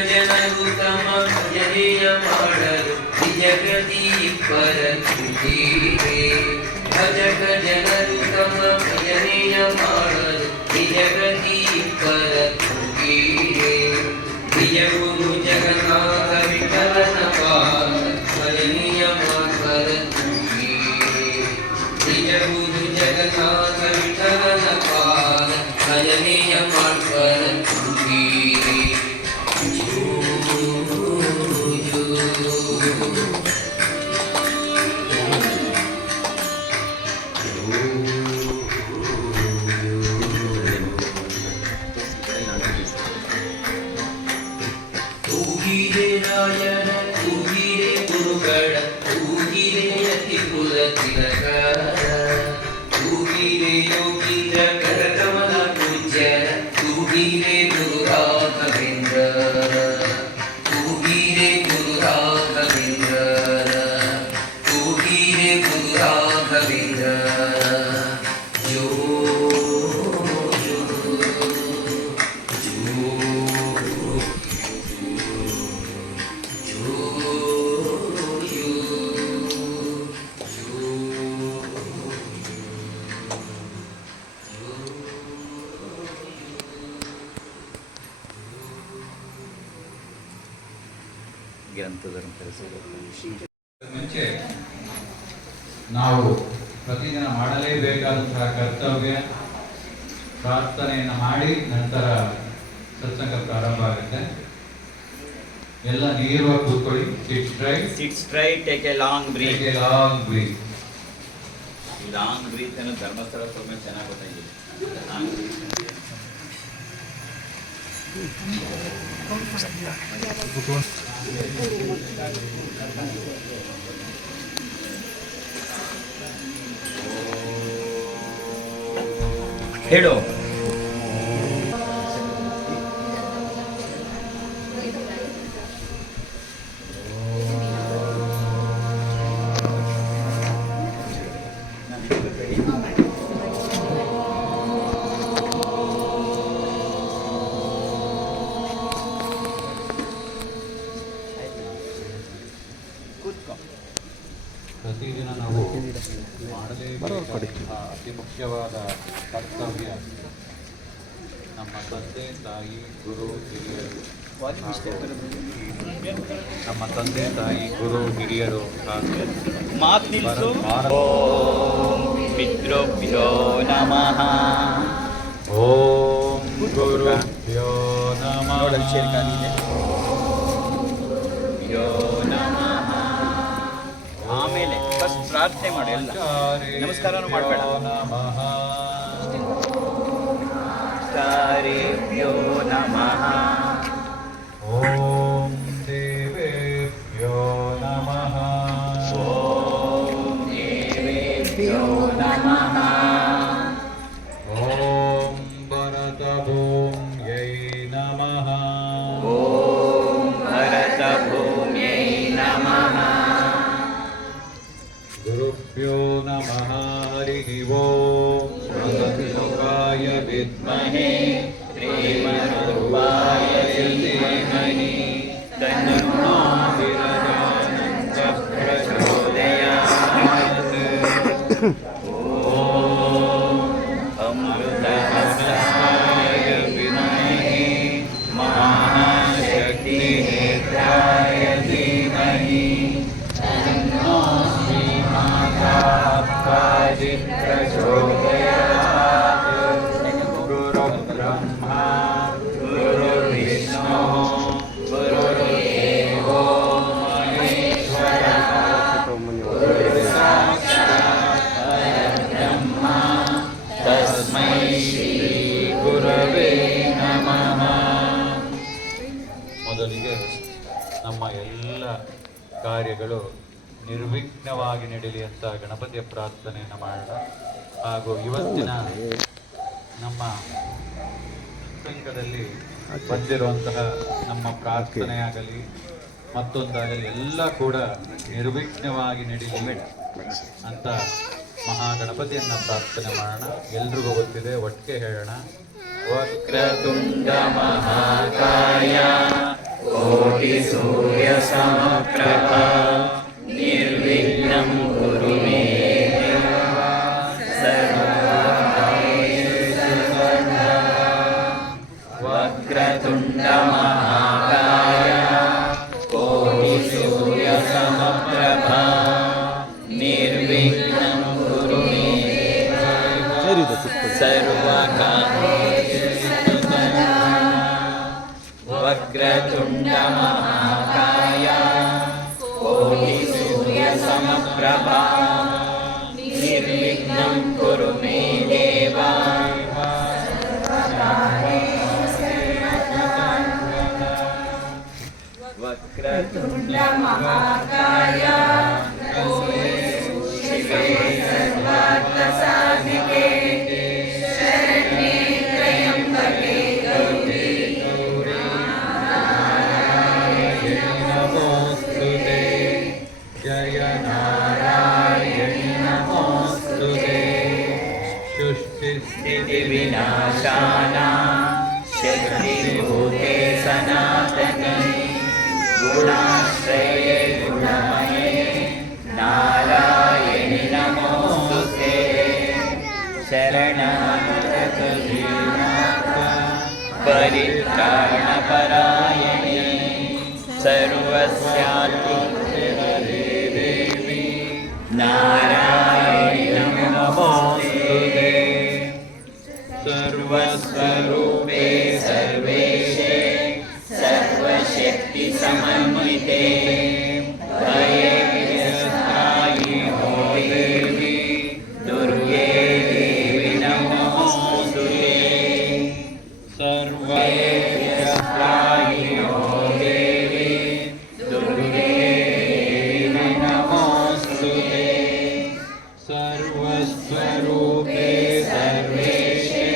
ಜನರು ತಮ್ಮ ಭಜನೆಯ ಮಾಡಲು ನಿಜಗತಿ ಇಬ್ಬರ ಕೂಗಿರೆ ಭಜಕ ಜನರು ತಮ್ಮ ಭಜನೆಯ ಮಾಡಲು ನಿಜಗತಿ ಇಬ್ಬರ ಕೂಗಿರೆ ನಿಜ ಗುರು ಜಗನ್ನಾಥ ವಿಠಲನ ಪಾದ ಭಜನೆಯ ಮಾಡ್ಬರ ಕೂಗಿರೆ ನಿಜ ಗುರು ಜಗನ್ನಾಥ ವಿಠಲನ ಪಾದ ಭಜನೆಯ ಮಾಡ್ಬರ ಕೂಗಿರೆ. ತೂಗಿರೆ ರಾಯರ ತೂಗಿರೆ ಗುರುಗಳ ತೂಗಿರೆ ಯತಿ ಕುಲ ತಿಲಕರ ಗ್ರಂಥದನ್ನು ಕಲಿಸಬೇಕು. ಮುಂಚೆ ನಾವು ಪ್ರತಿದಿನ ಮಾಡಲೇಬೇಕಾದಂತಹ ಕರ್ತವ್ಯ ಪ್ರಾರ್ಥನೆಯನ್ನು ಮಾಡಿ ನಂತರ ಸತ್ಸಂಗ ಪ್ರಾರಂಭ ಆಗುತ್ತೆ. ಎಲ್ಲ ನೇರವಾಗಿ ಕೂತ್ಕೊಳ್ಳಿ. Sit straight, take a long breath. ಈ ಲಾಂಗ್ ಬ್ರೀತ್ ಅನ್ನು ಧರ್ಮಸ್ಥಳ ತುಂಬ ಚೆನ್ನಾಗಿ ಗೊತ್ತಾಗಿದೆ. ಲಾಂಗ್ ಬ್ರೀತ್ ಹೇಳು. ಪ್ರತಿದಿನ ನಾವು ಮಾಡಲೇಬೇಕಾದಂತಹ ಅತಿ ಮುಖ್ಯವಾದ ಕರ್ತವ್ಯ ನಮ್ಮ ತಂದೆ ತಾಯಿ ಗುರು ಹಿರಿಯರು ಹಾಗೂ ಮಾತು ನಿಲ್ಲಿಸು. ಓಂ ಪಿತೃಭ್ಯೋ ನಮಃ. ಓಂ ಗುರುಭ್ಯೋ ನಮಃ. ಭ್ಯೋ ನಮಃ. ಆಮೇಲೆ ಫಸ್ಟ್ ಪ್ರಾರ್ಥನೆ ಮಾಡು. ಎಲ್ಲ ನಮಸ್ಕಾರನೂ ಮಾಡಬೇಡ. ನಮಃ. ಕಾರ್ಯಭ್ಯೋ ನಮಃ. ಓಂ ದೇವೇಭ್ಯೋ ನಮಃ. ಓಂ ದೇವೇಭ್ಯೋ ನಮಃ. ಓಂ ಭರತಭೂಮ್ಯೈ ನಮಃ. ಓಂ ಭರತಭೂಮ್ಯೈ ನಮಃ. ಗುರುಭ್ಯೋ ನಮಃ. ಹರಿಃ ಓಂ ಭಗವತ್ಪಾಯ ವಿದ್ಮಹೇ ಪ್ರೇಮರೂಪಾಯ ಧೀಮಹಿ ತನ್ನೋ ವಿರಜಾನಂದ ಪ್ರಚೋದಯಾತ್. ಓಂ ಅಮೃತಹಸ್ತಾಯ ವಿದ್ಮಹೇ ಮಹಾಶಕ್ತಿನೇತ್ರಾಯ ಧೀಮಹಿ ತನ್ನೋ ಶ್ರೀಮಾತಾ ಪ್ರಚೋದಯಾತ್. ಗುರುರ್ಬ್ರಹ್ಮಾ ಗುರುರ್ವಿಷ್ಣು ಗುರುರ್ದೇವೋ ಮಹೇಶ್ವರಃ. ಗುರುಸಾಕ್ಷಾತ್ ಪರಬ್ರಹ್ಮ ತಸ್ಮೈ ಶ್ರೀ ಗುರವೇ ನಮಃ. ಮೊದಲಿಗೆ ನಮ್ಮ ಎಲ್ಲ ಕಾರ್ಯಗಳು ನಿರ್ವಿಘ್ನವಾಗಿ ನಡೆಯಲಿ ಅಂತ ಗಣಪತಿಯ ಪ್ರಾರ್ಥನೆಯನ್ನು ಮಾಡೋಣ. ಹಾಗೂ ಇವತ್ತಿನ ನಮ್ಮ ಸತ್ಸಂಗದಲ್ಲಿ ಬಂದಿರುವಂತಹ ನಮ್ಮ ಪ್ರಾರ್ಥನೆಯಾಗಲಿ ಮತ್ತೊಂದಾಗಲಿ ಎಲ್ಲ ಕೂಡ ನಿರ್ವಿಘ್ನವಾಗಿ ನಡೆಯಲಿ ಅಂತ ಮಹಾಗಣಪತಿಯನ್ನ ಪ್ರಾರ್ಥನೆ ಮಾಡೋಣ. ಎಲ್ರಿಗೂ ಗೊತ್ತಿದೆ, ಒಟ್ಟಿಗೆ ಹೇಳೋಣ. ವಕ್ರತುಂಡ ಮಹಾಕಾಯ ಕೋಟಿ ಸೂರ್ಯ ಸಮಪ್ರಭ ನಿರ್ವಿಘ್ನಂ ಕುರು ಮೇ ದೇವ ಸರ್ವಕಾರ್ಯೇಷು ಸರ್ವದಾ. ವಕ್ರತುಂಡ ಮಹಾಕಾಯ ಕೋಟಿ ಸೂರ್ಯ ಸಮಪ್ರಭ ನಿರ್ವಿಘ್ನಂ ಕುರು ಮೇ ದೇವ ಸರ್ವಕಾರ್ಯೇಷು ಸರ್ವದಾ. ವಕ್ರತುಂಡ ಮಹಾಕಾಯ ಕೋಟಿ ಸೂರ್ಯ ಸಮಪ್ರಭ ನಿರ್ವಿಘ್ನಂ ಕುರು ಮೇ ದೇವ ವಕ್ರತುಂಡ ಮಹಾಕಾಯ ಶಿವೆ ಸರ್ವಾರ್ಥ ಸಾಧಿಕೆ ಶರಣ್ಯೇ ತ್ರಯಂಬಕೆ ಗೌರಿ ನಮೋಸ್ತುತೆ. ಜಯ ನಾರಾಯಣಿ ನಮೋಸ್ತುತೆ. ಸೃಷ್ಟಿ ಸ್ಥಿತಿ ವಿನಾಶಾನ ಶಕ್ತಿಭೂತೆ ಸನಾತನಿ ಗುಣಾಶ್ರಯೇ ಗುಣಮಯೇ ನಾರಾಯಣಿ ನಮೋಸ್ತುತೆ. ಶರಣಾಗತ ಧೀಮಾತ ಪರಿತ್ರಾಣಪರಾಯಣೆ सर्वस्यापि हरे देवी नारायणि नमोस्तुते सर्वस्वरूपे सर्वेशे सर्वशक्तिसमन्विते भयविहस्तायि हो देवी दुर्गे देवी नमोस्तुते सर्वव्यस्तायि हो देवी दुर्गे देवी नमोस्तुते सर्वस्वरूपे सर्वेशे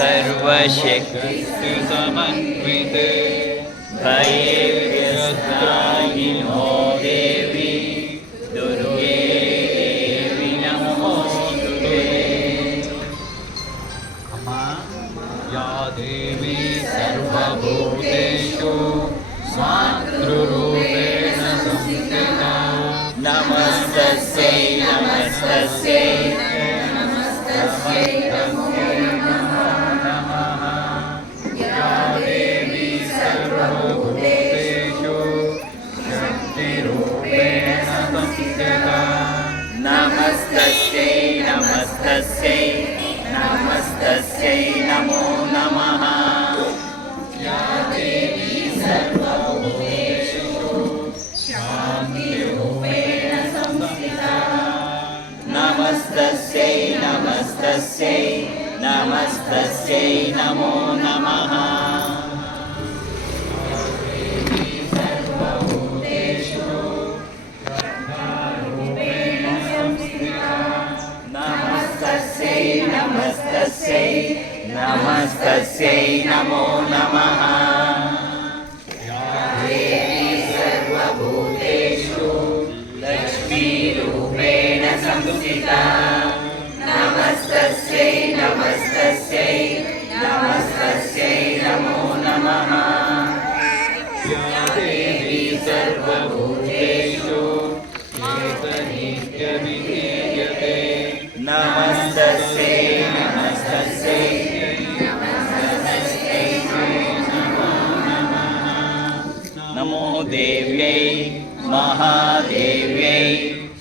सर्वशक्तिसमन्विते भयविहस्तायि हो देवी दुर्गे देवी नमोस्तुते अम्म या देवी सर्वभूतेषु मातृरूपेण संस्थिता नमस्तस्यै नमस्तस्यै नमस्तस्यै नमो नमः या देवी सर्वभूतेषु शक्तिरूपेण संस्थिता नमस्तस्यै नमस्तस्यै नमस्तस्यै नमो नमः या देवी सर्वभूतेषु शान्तिरूपेण संस्थिता नमस्तस्यै नमस्तस्यै नमस्तस्यै नमो नमः नमस्तस्यै नमस्तस्यै नमस्तस्यै नमो नमः सर्वभूतेषु लक्ष्मीरूपेण संस्थिता नमस्तस्यै नमस्तस्यै नमस्तस्यै नमो नमः या देवी सर्वभूतेषु चेतनित्यभिधीयते नमस्तस्यै नमस्तस्यै नमो देव्यै महादेव्यै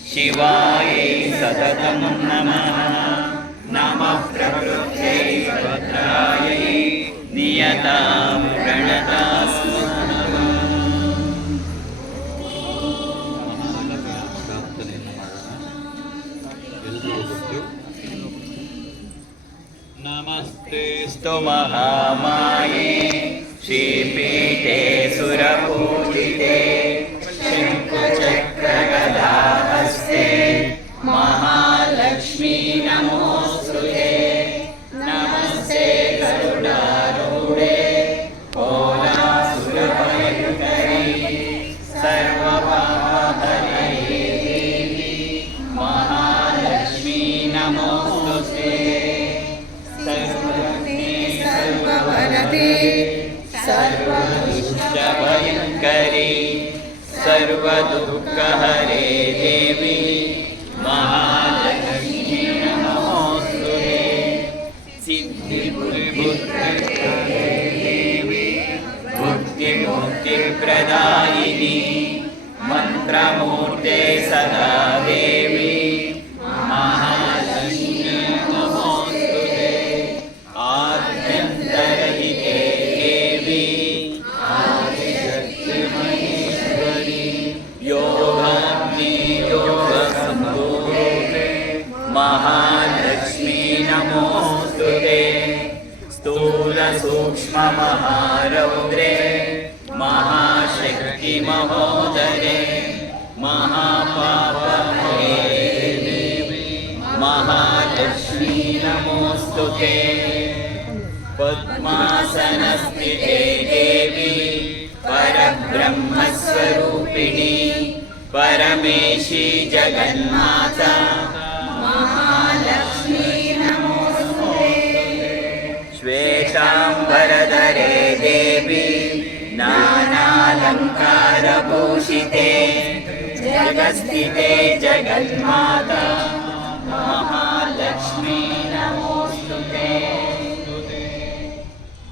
शिवायै सततं नमः नमः प्रकृत्यै भद्रायै नियतां प्रणतास्मि ಪ್ರಾರ್ಥನೆಯನ್ನು ಮಾಡೋಣ ಎಲ್ಲರೂ ಗೊತ್ತು ನಮಸ್ತೆ स्तु महामाये श्रीपीठे सुरपूजिते शङ्खचक्रगदाहस्ते महालक्ष्मी नमोऽस्तुते नमस्ते गरुडारूढे कोलासुरभयङ्करी सर्वपापहरे देवी महालक्ष्मी नमोऽस्तुते सर्ववरदे सर्वदुष्टभयङ्करी सर्वदुःखहरे देवी महालक्ष्मी नमोऽस्तुते सिद्धिबुद्धिप्रदे देवी बुद्धिमुक्तिप्रदायिनी मन्त्रमूर्ते सदा देवी महालक्ष्मी नमोऽस्तुते आद्यन्तरहिते देवी आदिशक्तिमहेश्वरी योगाग्नि योगसम्भूते महालक्ष्मी नमोऽस्तुते स्थूलसूक्ष्ममहारौद्रे महाशक्तिमहोदरे महापापहरे देवी महालक्ष्मी नमोऽस्तुते पद्मासनस्थिते देवी परब्रह्मस्वरूपिणी परमेशी जगन्माता महालक्ष्मी नमोऽस्तुते श्वेताम्बरधरे देवी नानालङ्कारभूषिते जगस्थिते जगन्माता महालक्ष्मी नमोऽस्तुते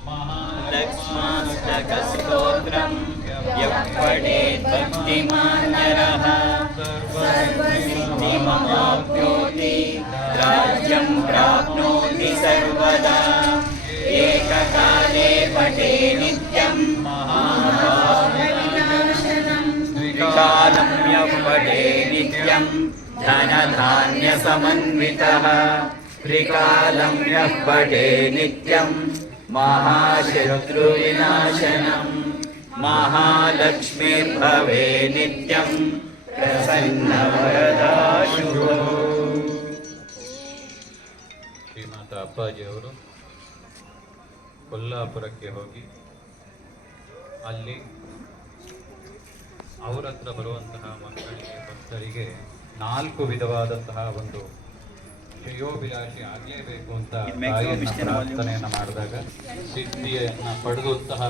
महालक्ष्माष्टकस्तोत्रं यः बुद्धिमान् नरः सर्वसिद्धिमवाप्नोति राज्यं प्राप्नोति सर्वदा एककाले पठे नित्यं महाभारतविनाशनं द्विकालं यः पठे नित्यं धनधान्यसमन्वितः त्रिकालं यः पठे नित्यं महाशत्रुविनाशनं महालक्ष्मीर्भवे नित्यं प्रसन्नवरदा शुभो. ಶ್ರೀಮಾತ ಅಪ್ಪಾಜಿಯವರು ಕೊಲ್ಲಾಪುರಕ್ಕೆ ಹೋಗಿ ಅಲ್ಲಿ ಅವರ ಹತ್ರ ಬರುವಂತಹ ಮಕ್ಕಳಿಗೆ ಭಕ್ತರಿಗೆ 4 ವಿಧವಾದಂತಹ ಒಂದು ಶ್ರೇಯೋಭಿಲಾಷಿ ಆಗಲೇಬೇಕು ಅಂತ ತಾಯಿಯನ್ನ ಪ್ರಾರ್ಥನೆಯನ್ನು ಮಾಡಿದಾಗ ಸಿದ್ಧಿಯನ್ನು ಪಡೆದಂತಹ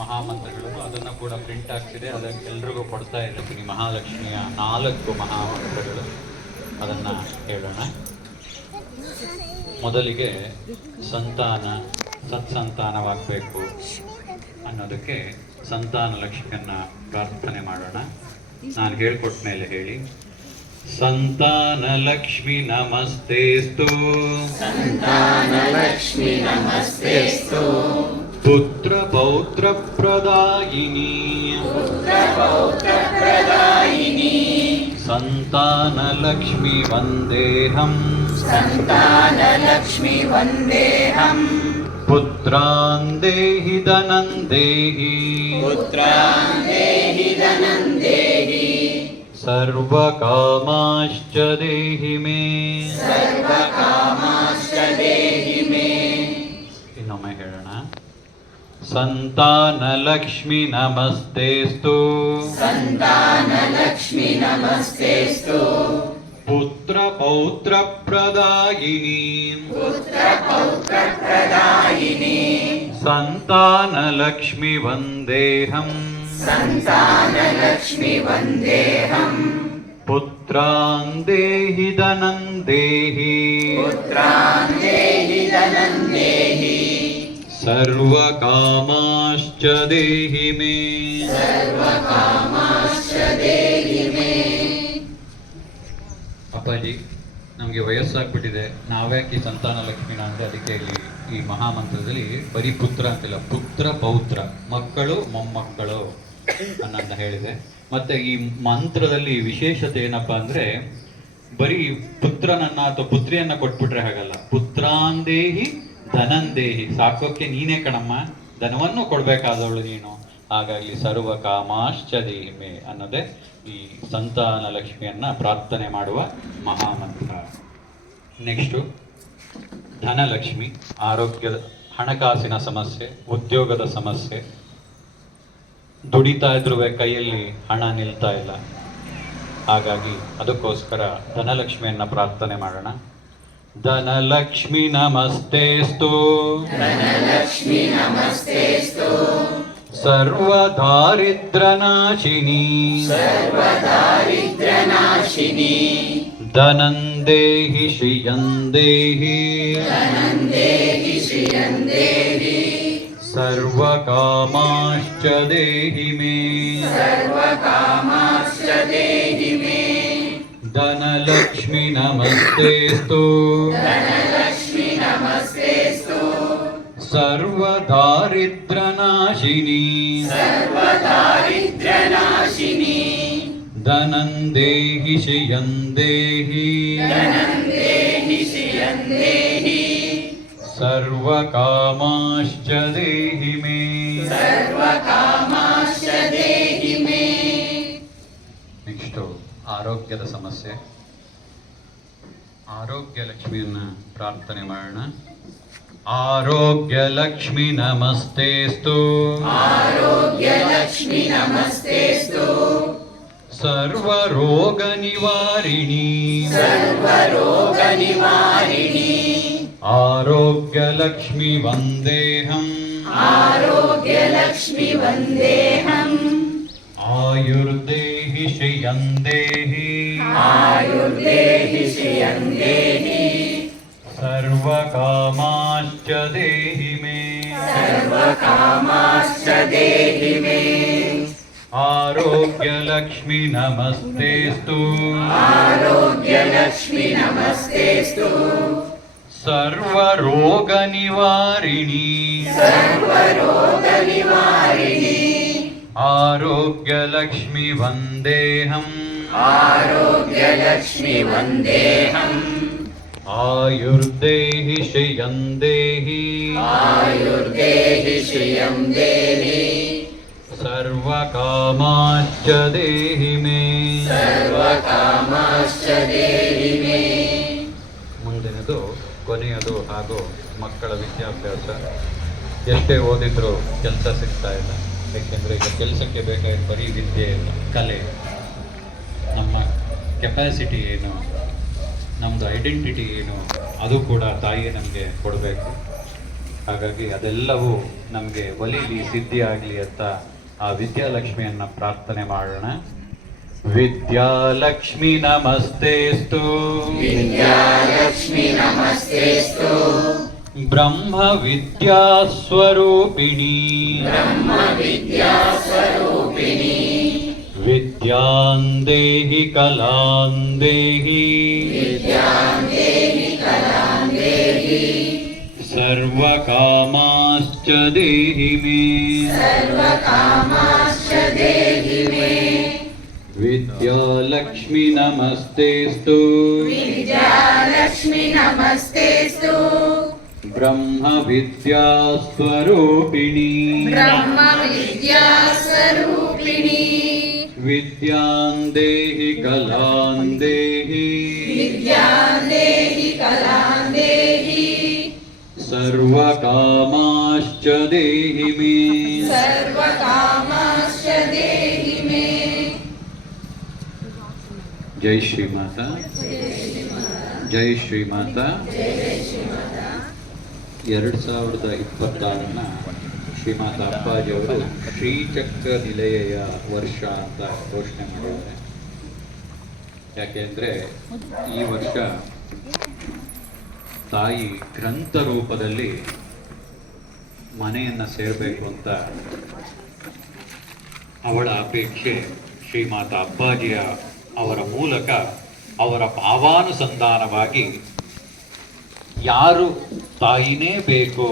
ಮಹಾಮಂತ್ರಗಳು ಅದನ್ನು ಕೂಡ ಪ್ರಿಂಟ್ ಆಗ್ತಿದೆ. ಅದಕ್ಕೆ ಎಲ್ರಿಗೂ ಕೊಡ್ತಾ ಇರ್ತೀನಿ. ಮಹಾಲಕ್ಷ್ಮಿಯ 4 ಮಹಾಮಂತ್ರಗಳು ಅದನ್ನು ಹೇಳೋಣ. ಮೊದಲಿಗೆ ಸಂತಾನ ಸತ್ಸಂತಾನವಾಗಬೇಕು ಅನ್ನೋದಕ್ಕೆ ಸಂತಾನ ಲಕ್ಷ್ಮಿಯನ್ನ ಪ್ರಾರ್ಥನೆ ಮಾಡೋಣ. ನಾನು ಹೇಳ್ಕೊಟ್ಟ ಮೇಲೆ ಹೇಳಿ. ಸಂತಾನ ಲಕ್ಷ್ಮಿ ನಮಸ್ತೇಸ್ತು ಸಂತಾನ ಲಕ್ಷ್ಮಿ ನಮಸ್ತೇಸ್ತು ಪುತ್ರ ಪೌತ್ರ ಪ್ರದಾಯಿನಿ ಪುತ್ರ ಪೌತ್ರ ಪ್ರದಾಯಿನಿ ಸಂತಾನ ಲಕ್ಷ್ಮಿ ವಂದೇಹಂ ಸಂತಾನ ಲಕ್ಷ್ಮಿ ವಂದೇಹಂ ಪುತ್ರಾನ್ ದೇಹಿ ಧನಂ ದೇಹಿ ಪುತ್ರಾನ್ ದೇಹಿ ಧನಂ ದೇಹಿ ಸರ್ವಕಾಮಾಶ್ಚ ದೇಹಿ ಮೇ ಸರ್ವಕಾಮಾಶ್ಚ ದೇಹಿ ಮೇ. ಇನ್ನೊಮ್ಮೆ ಹೇಳೋಣ. ಸಂತಾನ ಲಕ್ಷ್ಮಿ ನಮಸ್ತೇಸ್ತು ಸಂತಾನ ಲಕ್ಷ್ಮಿ ನಮಸ್ತೇಸ್ತು ಪುತ್ರ ಪೌತ್ರ ಪ್ರದಾಯಿನಿ ಪುತ್ರ ಪೌತ್ರ ಪ್ರದಾಯಿನಿ ಸಂತಾನ ಲಕ್ಷ್ಮಿ ವಂದೇಹಂ ಸಂತಾನ ಲಕ್ಷ್ಮಿ ವಂದೇಹಂ ಪುತ್ರಾನ್ ದೇಹಿ ಧನಂ ದೇಹಿ ಪುತ್ರಾನ್ ದೇಹಿ ಧನಂ ದೇಹಿ ಸರ್ವಕಾಮಾಶ್ಚ ದೇಹಿ ಮೇ ಸರ್ವಕಾಮಾಶ್ಚ ದೇಹಿ ಮೇ. ಅಪ್ಪಾಜಿ, ನಮಗೆ ವಯಸ್ಸಾಗ್ಬಿಟ್ಟಿದೆ, ನಾವ್ಯಾಕೆ ಈ ಸಂತಾನ ಲಕ್ಷ್ಮಿನ ಅಂದರೆ ಅದಕ್ಕೆ ಇಲ್ಲಿ ಈ ಮಹಾಮಂತ್ರದಲ್ಲಿ ಬರೀ ಪುತ್ರ ಅಂತಿಲ್ಲ, ಪುತ್ರ ಪೌತ್ರ, ಮಕ್ಕಳು ಮೊಮ್ಮಕ್ಕಳು ಅನ್ನೋದನ್ನ ಹೇಳಿದೆ. ಮತ್ತೆ ಈ ಮಂತ್ರದಲ್ಲಿ ವಿಶೇಷತೆ ಏನಪ್ಪಾ ಅಂದ್ರೆ ಬರೀ ಪುತ್ರನನ್ನ ಅಥವಾ ಪುತ್ರಿಯನ್ನ ಕೊಟ್ಬಿಟ್ರೆ ಹಾಗಲ್ಲ, ಪುತ್ರಾಂದೇಹಿ ಧನಂದೇಹಿ, ಸಾಕೋಕ್ಕೆ ನೀನೇ ಕಣಮ್ಮ, ಧನವನ್ನು ಕೊಡ್ಬೇಕಾದವಳು ನೀನು. ಹಾಗಾಗಿ ಸರ್ವ ಕಾಮಾಶ್ಚ ದೇಹಿಮೆ ಅನ್ನೋದೇ ಈ ಸಂತಾನ ಲಕ್ಷ್ಮಿಯನ್ನ ಪ್ರಾರ್ಥನೆ ಮಾಡುವ ಮಹಾಮಂತ್ರ. ನೆಕ್ಸ್ಟು ಧನಲಕ್ಷ್ಮಿ, ಆರೋಗ್ಯದ ಹಣಕಾಸಿನ ಸಮಸ್ಯೆ, ಉದ್ಯೋಗದ ಸಮಸ್ಯೆ, ದುಡಿತಾ ಇದ್ರೂ ಕೈಯಲ್ಲಿ ಹಣ ನಿಲ್ತಾ ಇಲ್ಲ. ಹಾಗಾಗಿ ಅದಕ್ಕೋಸ್ಕರ ಧನಲಕ್ಷ್ಮಿಯನ್ನ ಪ್ರಾರ್ಥನೆ ಮಾಡೋಣ. ಧನಲಕ್ಷ್ಮಿ ನಮಸ್ತೇಸ್ತು ಧನಲಕ್ಷ್ಮಿ ನಮಸ್ತೇಸ್ತು ಸರ್ವದಾರಿದ್ರ್ಯನಾಶಿನಿ ಸರ್ವದಾರಿದ್ರ್ಯನಾಶಿನಿ ಧನಂದೇಹಿ ಶ್ರಿಯಂದೇಹಿ ಧನಂದೇಹಿ ಶ್ರಿಯಂದೇಹಿ ಸರ್ವಕಾಮಾಶ್ಚ ದೇಹಿ ಮೇ ಸರ್ವಕಾಮಾಶ್ಚ ದೇಹಿ ಮೇ. ಧನಲಕ್ಷ್ಮಿ ನಮಸ್ತೇಸ್ತು ಧನಲಕ್ಷ್ಮಿ ನಮಸ್ತೇಸ್ತು ಸರ್ವದಾರಿದ್ರ್ಯನಾಶಿನಿ ಸರ್ವದಾರಿದ್ರ್ಯನಾಶಿನಿ ಧನಂದೇಹಿ ಶ್ರಿಯಂದೇಹಿ ಧನಂದೇಹಿ ಶ್ರಿಯಂದೇಹಿ ಸರ್ವಕಾಮಾಶ್ಚ ದೇಹಿ ಮೇ ಸರ್ವಕಾಮಾಶ್ಚ ದೇಹಿ ಮೇ. ನೆಕ್ಸ್ಟು ಆರೋಗ್ಯದ ಸಮಸ್ಯೆ. ಆರೋಗ್ಯ ಲಕ್ಷ್ಮಿಯನ್ನ ಪ್ರಾರ್ಥನೆ ಮಾಡೋಣ. ಆರೋಗ್ಯ ಲಕ್ಷ್ಮಿ ನಮಸ್ತೇಸ್ತು ಆರೋಗ್ಯ ಲಕ್ಷ್ಮಿ ನಮಸ್ತೇಸ್ತು ಸರ್ವರೋಗ ನಿವಾರಿಣಿ ಸರ್ವರೋಗ ನಿವಾರಿಣಿ ಆರೋಗ್ಯ ಲಕ್ಷ್ಮಿ ವಂದೇಹಂ ಆರೋಗ್ಯ ಲಕ್ಷ್ಮಿ ವಂದೇಹಂ ಆಯುರ್ದೇಹಿ ಶ್ರಿಯಂದೇಹಿ ಆಯುರ್ದೇಹಿ ಶ್ರಿಯಂದೇಹಿ ಸರ್ವಕಾಮಾಶ್ಚ ದೇಹಿ ಮೇ ಸರ್ವಕಾಮಾಶ್ಚ ದೇಹಿ ಮೇ. आरोग्यलक्ष्मी नमस्तेस्तु आरोग्यलक्ष्मी नमस्तेस्तु सर्वरोगनिवारिणी सर्वरोगनिवारिणी आरोग्यलक्ष्मी वन्देऽहम् आरोग्यलक्ष्मी वन्देऽहम् आयुर्देहि श्रियं देहि आयुर्देहि श्रियं देहि सर्वकामाश्च देहि मे सर्वकामाश्च देहि मे ಮುಂದಿನದು ಕೊನೆಯದು ಹಾಗೂ ಮಕ್ಕಳ ವಿದ್ಯಾಭ್ಯಾಸ. ಎಷ್ಟೇ ಓದಿದ್ರು ಕೆಲಸ ಸಿಗ್ತಾ ಇಲ್ಲ. ಏಕೆಂದರೆ ಈಗ ಕೆಲಸಕ್ಕೆ ಬೇಕಾದ ಬರೀ ವಿದ್ಯೆ ಇಲ್ಲ, ಕಲೆ, ನಮ್ಮ ಕೆಪಾಸಿಟಿ ಏನು, ನಮ್ಮದು ಐಡೆಂಟಿಟಿ ಏನು, ಅದು ಕೂಡ ತಾಯಿಯೇ ನಮಗೆ ಕೊಡಬೇಕು. ಹಾಗಾಗಿ ಅದೆಲ್ಲವೂ ನಮಗೆ ಒಲಿಲಿ, ಸಿದ್ಧಿ ಆಗಲಿ ಅಂತ ಆ ವಿದ್ಯಾಲಕ್ಷ್ಮಿಯನ್ನು ಪ್ರಾರ್ಥನೆ ಮಾಡೋಣ. ವಿದ್ಯಾಲಕ್ಷ್ಮಿ ನಮಸ್ತೆಸ್ತು विद्यालक्ष्मी नमस्तेस्तु ಬ್ರಹ್ಮ ವಿದ್ಯಾಸ್ವರೂಪಿಣಿ ब्रह्म विद्यास्वरूपिणी ವಿದ್ಯಾಂ ದೇಹಿ ಕಲಾಂ ದೇಹಿ विद्यां देहि कलां देहि ಸರ್ವಕಾಮಾಶ್ಚ ದೇಹಿ ಮೇ सर्वकामाश्च देहि मे ವಿದ್ಯಾಲಕ್ಷ್ಮಿ ನಮಸ್ತೆಸ್ತು विद्यालक्ष्मी नमस्तेस्तु ಬ್ರಹ್ಮ ವಿದ್ಯಾಸ್ವರೂಪಿಣಿ ब्रह्म विद्यास्वरूपिणी ವಿದ್ಯಾಂ ದೇಹಿ ಕಲಾಂ ದೇಹಿ विद्यां देहि कलां देहि ಸರ್ವಕಾಮಾಶ್ಚ ದೇಹಿ ಮೇ सर्वकामाश्च देहि मे ಜೈ ಶ್ರೀಮಾತಾ, ಜೈ ಶ್ರೀಮಾತಾ. 2026ನ ಶ್ರೀಮಾತಾ ಅಪ್ಪಾಜಿಯವರು ಶ್ರೀಚಕ್ರ ನಿಲಯಯ ವರ್ಷ ಅಂತ ಘೋಷಣೆ ಮಾಡಿದ್ದಾರೆ. ಯಾಕೆಂದರೆ ಈ ವರ್ಷ ತಾಯಿ ಗ್ರಂಥ ರೂಪದಲ್ಲಿ ಮನೆಯನ್ನು ಸೇರಬೇಕು ಅಂತ ಅವಳ ಅಪೇಕ್ಷೆ. ಶ್ರೀಮಾತಾ ಅಪ್ಪಾಜಿಯ ಅವರ ಮೂಲಕ ಅವರ ಭಾವಾನುಸಂಧಾನವಾಗಿ ಯಾರು ತಾಯಿನೇ ಬೇಕು,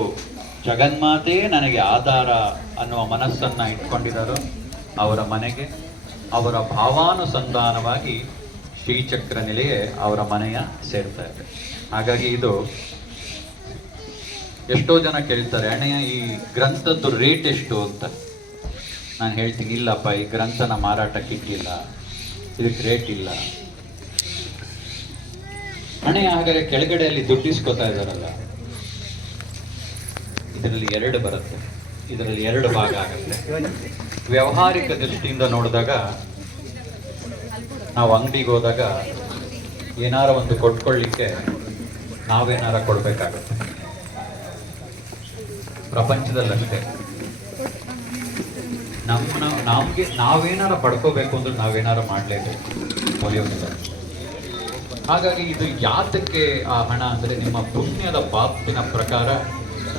ಜಗನ್ಮಾತೆ ನನಗೆ ಆಧಾರ ಅನ್ನುವ ಮನಸ್ಸನ್ನು ಇಟ್ಕೊಂಡಿದ್ದಾರೋ ಅವರ ಮನೆಗೆ ಅವರ ಭಾವಾನುಸಂಧಾನವಾಗಿ ಶ್ರೀಚಕ್ರ ನಿಲಯ ಅವರ ಮನೆಯ ಸೇರ್ತಾ ಇದೆ. ಹಾಗಾಗಿ ಇದು ಎಷ್ಟೋ ಜನ ಕೇಳ್ತಾರೆ, ಅಣ್ಣಯ್ಯ ಈ ಗ್ರಂಥದ್ದು ರೇಟ್ ಎಷ್ಟು ಅಂತ. ನಾನು ಹೇಳ್ತೀನಿ, ಇಲ್ಲಪ್ಪ, ಈ ಗ್ರಂಥನ ಮಾರಾಟಕ್ಕಿಕ್ಕಿಲ್ಲ, ಇದಕ್ಕೆ ರೇಟ್ ಇಲ್ಲ. ಅಣ್ಣಯ್ಯ ಹಾಗಾದ್ರೆ ಕೆಳಗಡೆಯಲ್ಲಿ ದುಡ್ಡಿಸ್ಕೊತಾ ಇದ್ದಾರಲ್ಲ, ಇದರಲ್ಲಿ 2 ಬರುತ್ತೆ, ಇದರಲ್ಲಿ 2 ಭಾಗ ಆಗುತ್ತೆ. ವ್ಯಾವಹಾರಿಕ ದೃಷ್ಟಿಯಿಂದ ನೋಡಿದಾಗ ನಾವು ಅಂಗಡಿಗೆ ಹೋದಾಗ ಏನಾರ ಒಂದು ಕೊಟ್ಕೊಳ್ಳಿಕ್ಕೆ ನಾವೇನಾರ ಕೊಡ್ಬೇಕಾಗುತ್ತೆ. ಪ್ರಪಂಚದಲ್ಲಷ್ಟೇ ನಮ್ಗೆ ನಾವೇನಾರ ಪಡ್ಕೋಬೇಕು ಅಂದ್ರೆ ನಾವೇನಾರ ಮಾಡಲೇಬೇಕು, ಮುಗಿಯೋದಿಲ್ಲ. ಹಾಗಾಗಿ ಇದು ಯಾತಕ್ಕೆ ಆ ಹಣ ಅಂದರೆ ನಿಮ್ಮ ಪುಣ್ಯದ ಪಾಪಿನ ಪ್ರಕಾರ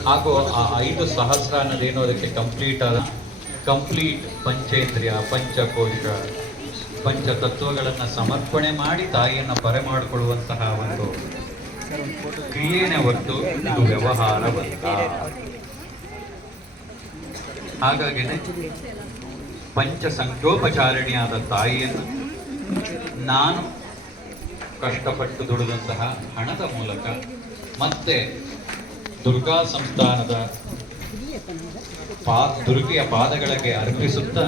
ಹಾಗೂ ಆ 5 ಸಹಸ್ರ ಅನ್ನೋದೇನೋ ಅದಕ್ಕೆ ಕಂಪ್ಲೀಟ್ ಪಂಚೇಂದ್ರಿಯ, ಪಂಚಕೋಶ, ಪಂಚತತ್ವಗಳನ್ನು ಸಮರ್ಪಣೆ ಮಾಡಿ ತಾಯಿಯನ್ನು ಪರೆ ಮಾಡಿಕೊಳ್ಳುವಂತಹ ಒಂದು ಕ್ರಿಯೆನೇ ಹೊರತು ಇದು ವ್ಯವಹಾರವಲ್ಲ. ಹಾಗಾಗಿನೇ ಪಂಚ ಸಂಖ್ಯೋಪಚಾರಿಣಿಯಾದ ತಾಯಿಯನ್ನು ನಾನು ಕಷ್ಟಪಟ್ಟು ದುಡಿದಂತಹ ಹಣದ ಮೂಲಕ ಮತ್ತೆ ದುರ್ಗಾ ಸಂಸ್ಥಾನದ ದುರ್ಗೆಯ ಪಾದಗಳಿಗೆ ಅರ್ಪಿಸುತ್ತಾ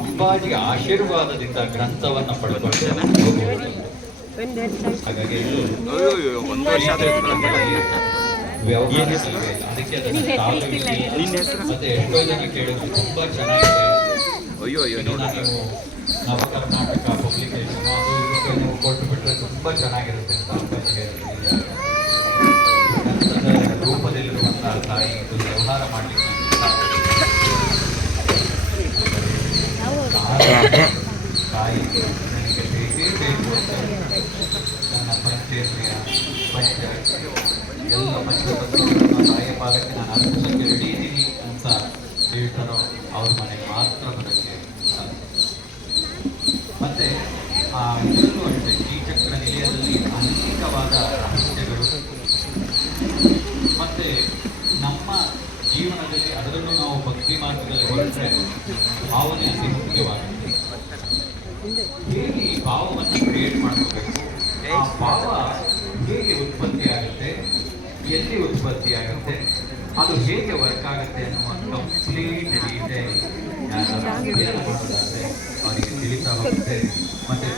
ಅಪ್ಪಾಜಿ ಆಶೀರ್ವಾದದಿಂದ ಗ್ರಂಥವನ್ನು ಪಡೆದುಕೊಂಡು ಹೋಗುವುದು. ಹಾಗಾಗಿ ಇದು ವ್ಯವಹಾರದಲ್ಲಿ ಅದಕ್ಕೆ ಅದನ್ನು ಸ್ಥಾಪಿಸಿ ಮತ್ತೆ ಎಷ್ಟೋ ಜನ ಕೇಳಿದ್ರು, ತುಂಬಾ ಚೆನ್ನಾಗಿದೆ, ಇದನ್ನ ನೀವು ನವ ಕರ್ನಾಟಕ ಪಬ್ಲಿಕೇಶನ್ ಅದು ಇದಕ್ಕೆ ನೀವು ಕೊಟ್ಟು ಬಿಟ್ರೆ ತುಂಬಾ ಚೆನ್ನಾಗಿರುತ್ತೆ ಅಂತ ಅಪ್ಪಾಜಿಗೆ ಗ್ರಂಥದ ರೂಪದಲ್ಲಿರುವಂತಹ ತಾಯಿ ಇದು ವ್ಯವಹಾರ ಮಾಡಲಿಕ್ಕೆ ತಾಯಿ ನನಗೆ ಬೇಕೇ ಬೇಕು ಅಂತ ನನ್ನ ಪಂಚೇಂದ್ರಿಯ ಎಲ್ಲ ಪಂಚತತ್ವಗಳನ್ನು ತಾಯಿಯ ಪಾದಕ್ಕೆ ನಾನು ಅರ್ಪಿಸೋಕ್ಕೆ ರೆಡಿ ಇದ್ದೀನಿ ಅಂತ ಹೇಳ್ತಾರೋ ಅವ್ರ ಮನೆಗೆ ಮಾತ್ರ ಅನೇಕವಾದ ರಹಸ್ಯಗಳು ಮತ್ತೆ ನಮ್ಮ ಜೀವನದಲ್ಲಿ ಅದರಲ್ಲೂ ನಾವು ಭಕ್ತಿ ಮಾರ್ಗದಲ್ಲಿ ಹೊರಟ್ರೆ ಭಾವನೆ ಅತಿ ಮುಖ್ಯವಾಗುತ್ತೆ. ಹೇಗೆ ಈ ಭಾವವನ್ನು ಕ್ರಿಯೇಟ್ ಮಾಡ್ಕೋಬೇಕು, ಆ ಭಾವ ಹೇಗೆ ಉತ್ಪತ್ತಿ ಆಗುತ್ತೆ, ಎಲ್ಲಿ ಉತ್ಪತ್ತಿ ಆಗುತ್ತೆ, ಅದು ಹೇಗೆ ವರ್ಕ್ ಆಗುತ್ತೆ ಅನ್ನುವ ಕಂಪ್ಲೀಟ್ ಡೀಟೇಲ್ ಅವರಿಗೆ ತಿಳಿತಾ ಹೋಗುತ್ತೆ. ಮತ್ತೆ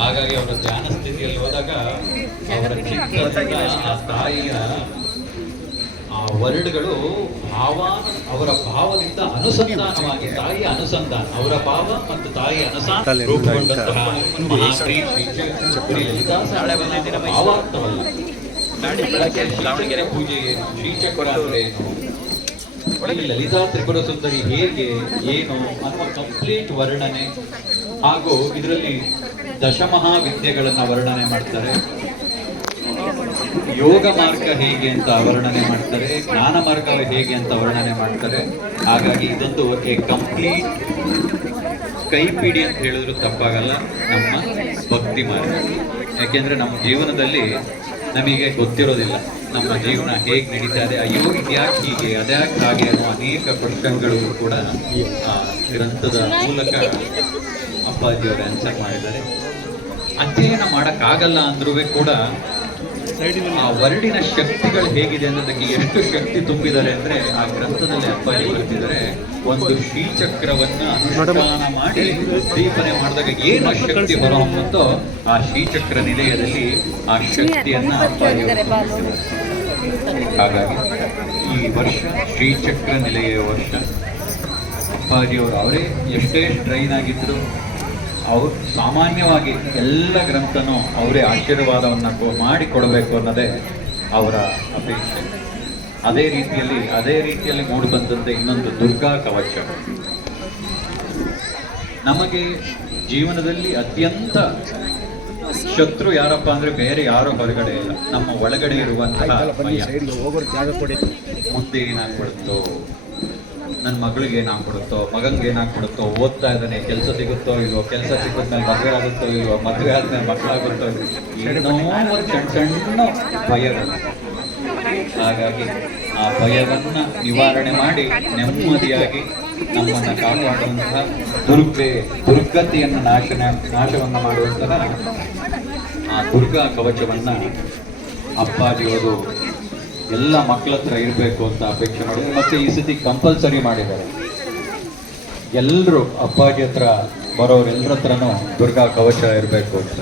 ಹಾಗಾಗಿ ಅವರ ಧ್ಯಾನ ಸ್ಥಿತಿಯಲ್ಲಿ ಹೋದಾಗ ಅವರ ಚಿತ್ತದಿಂದ ಆ ತಾಯಿಯ ಆ ವರ್ಡ್ಗಳು ಅವರ ಭಾವದಿಂದ ಅನುಸಂಧಾನವಾಗಿ ತಾಯಿಯ ಅನುಸಂಧಾನ, ಅವರ ಭಾವ ಮತ್ತು ತಾಯಿಯ ಅನುಸಂಧಾನ ರೂಪುಗೊಂಡಂತಹ ಮಹಾಶ್ರೀ ಶ್ರೀ ಲಲಿತಾ ಸಹಸ್ರನಾಮದ ಭಾವಾರ್ಥವಲ್ಲ. ದಾವಣಗೆರೆ ಪೂಜೆ ಏನು, ಶ್ರೀಚಕ್ರ ಅಂದ್ರೆ ಏನು, ಈ ಲಲಿತಾ ತ್ರಿಪುರ ಸುಂದರಿ ಹೇಗೆ ಏನು ಅನ್ನುವ ಕಂಪ್ಲೀಟ್ ವರ್ಣನೆ, ಹಾಗೂ ಇದರಲ್ಲಿ ದಶಮಹಾವಿದ್ಯೆಗಳನ್ನ ವರ್ಣನೆ ಮಾಡ್ತಾರೆ. ಯೋಗ ಮಾರ್ಗ ಹೇಗೆ ಅಂತ ವರ್ಣನೆ ಮಾಡ್ತಾರೆ, ಜ್ಞಾನ ಮಾರ್ಗ ಹೇಗೆ ಅಂತ ವರ್ಣನೆ ಮಾಡ್ತಾರೆ. ಹಾಗಾಗಿ ಇದೊಂದು ಕಂಪ್ಲೀಟ್ ಕೈಪಿಡಿ ಅಂತ ಹೇಳಿದ್ರು ತಪ್ಪಾಗಲ್ಲ ನಮ್ಮ ಭಕ್ತಿ ಮಾರ್ಗ. ಯಾಕೆಂದ್ರೆ ನಮ್ಮ ಜೀವನದಲ್ಲಿ ನಮಗೆ ಗೊತ್ತಿರೋದಿಲ್ಲ ನಮ್ಮ ಜೀವನ ಹೇಗೆ ನಡೀತಾ ಇದೆ, ಅಯ್ಯೋ ಇದ್ಯಾಕೆ ಹೀಗೆ, ಅದ್ಯಾಕೆ ಹಾಗೆ ಅನ್ನೋ ಅನೇಕ ಪ್ರಶ್ನೆಗಳು ಕೂಡ ಗ್ರಂಥದ ಮೂಲಕ ಅಪ್ಪಾಜಿಯವರು ಆನ್ಸರ್ ಮಾಡಿದ್ದಾರೆ. ಅಧ್ಯಯನ ಮಾಡೋಕ್ಕಾಗಲ್ಲ ಅಂದ್ರೂ ಕೂಡ ಆ ವರ್ಡಿನ ಶಕ್ತಿಗಳು ಹೇಗಿದೆ ಅನ್ನೋದಕ್ಕೆ ಎಷ್ಟು ಶಕ್ತಿ ತುಂಬಿದ್ದಾರೆ ಅಂದ್ರೆ ಆ ಗ್ರಂಥದಲ್ಲಿ ಅಪ್ಪಾಜಿ ಬರ್ತಿದ್ದಾರೆ. ಒಂದು ಶ್ರೀಚಕ್ರವನ್ನ ಅನುಷ್ಠಾನ ಮಾಡಿ ದೀಪನೆ ಮಾಡಿದಾಗ ಏನು ಶಕ್ತಿ ಹೊರಹೊಮ್ಮುತ್ತೋ ಆ ಶ್ರೀಚಕ್ರ ನಿಲಯದಲ್ಲಿ ಆ ಶಕ್ತಿಯನ್ನ ಅಪ್ಪಾಜಿ ಹಾಗಾಗಿ ಈ ವರ್ಷ ಶ್ರೀಚಕ್ರ ನಿಲಯ ವರ್ಷ. ಅಪ್ಪಾಜಿಯವರು ಅವರೇ ಎಷ್ಟೇ ಟ್ರೈನ್ ಆಗಿದ್ರು ಅವರು ಸಾಮಾನ್ಯವಾಗಿ ಎಲ್ಲ ಗ್ರಂಥನೂ ಅವರೇ ಆಶೀರ್ವಾದವನ್ನು ಮಾಡಿಕೊಡಬೇಕು ಅನ್ನೋದೇ ಅವರ ಅಪೇಕ್ಷೆ. ಅದೇ ರೀತಿಯಲ್ಲಿ ಮೂಡಿ ಬಂದಂತೆ ಇನ್ನೊಂದು ದುರ್ಗಾ ಕವಚ. ನಮಗೆ ಜೀವನದಲ್ಲಿ ಅತ್ಯಂತ ಶತ್ರು ಯಾರಪ್ಪ ಅಂದ್ರೆ ಬೇರೆ ಯಾರು ಹೊರಗಡೆ ಇಲ್ಲ, ನಮ್ಮ ಒಳಗಡೆ ಇರುವಂತಹ ಮುಂದೆ ಏನಾಗ್ಬಿಡುತ್ತೋ, ನನ್ನ ಮಗಳಿಗೆ ಏನಾಗ್ಬಿಡುತ್ತೋ, ಮಗನ್ಗೆ ಏನಾಗ್ಬಿಡುತ್ತೋ, ಓದ್ತಾ ಇದ್ದಾನೆ, ಕೆಲಸ ಸಿಗುತ್ತೋ ಇಲ್ವೋ, ಕೆಲಸ ಸಿಕ್ಕಿದ್ಮೇಲೆ ಮದುವೆ ಆಗುತ್ತೋ ಇಲ್ವೋ, ಮದುವೆ ಆದ್ಮೇಲೆ ಮಕ್ಕಳಾಗುತ್ತೋ ಏನೋ ಒಂದು ಸಣ್ಣ ಭಯಗಳು. ಹಾಗಾಗಿ ಆ ಭಯವನ್ನ ನಿವಾರಣೆ ಮಾಡಿ ನೆಮ್ಮದಿಯಾಗಿ ನಮ್ಮನ್ನು ಕಾಪಾಡುವಂತಹ ದುರ್ಗತಿಯನ್ನು ನಾಶವನ್ನ ಮಾಡುವಂತಹ ಆ ದುರ್ಗಾ ಕವಚವನ್ನ ಅಪ್ಪಾಜಿಯವರು ಎಲ್ಲ ಮಕ್ಕಳ ಹತ್ರ ಇರಬೇಕು ಅಂತ ಅಪೇಕ್ಷೆ ಮಾಡಿದ್ರು. ಮತ್ತೆ ಈ ಸತಿ ಕಂಪಲ್ಸರಿ ಮಾಡಿದ್ದಾರೆ, ಎಲ್ಲರೂ ಅಪ್ಪಾಜಿ ಹತ್ರ ಬರೋರೆಲ್ಲರ ಹತ್ರನೂ ದುರ್ಗಾ ಕವಚ ಇರಬೇಕು ಅಂತ.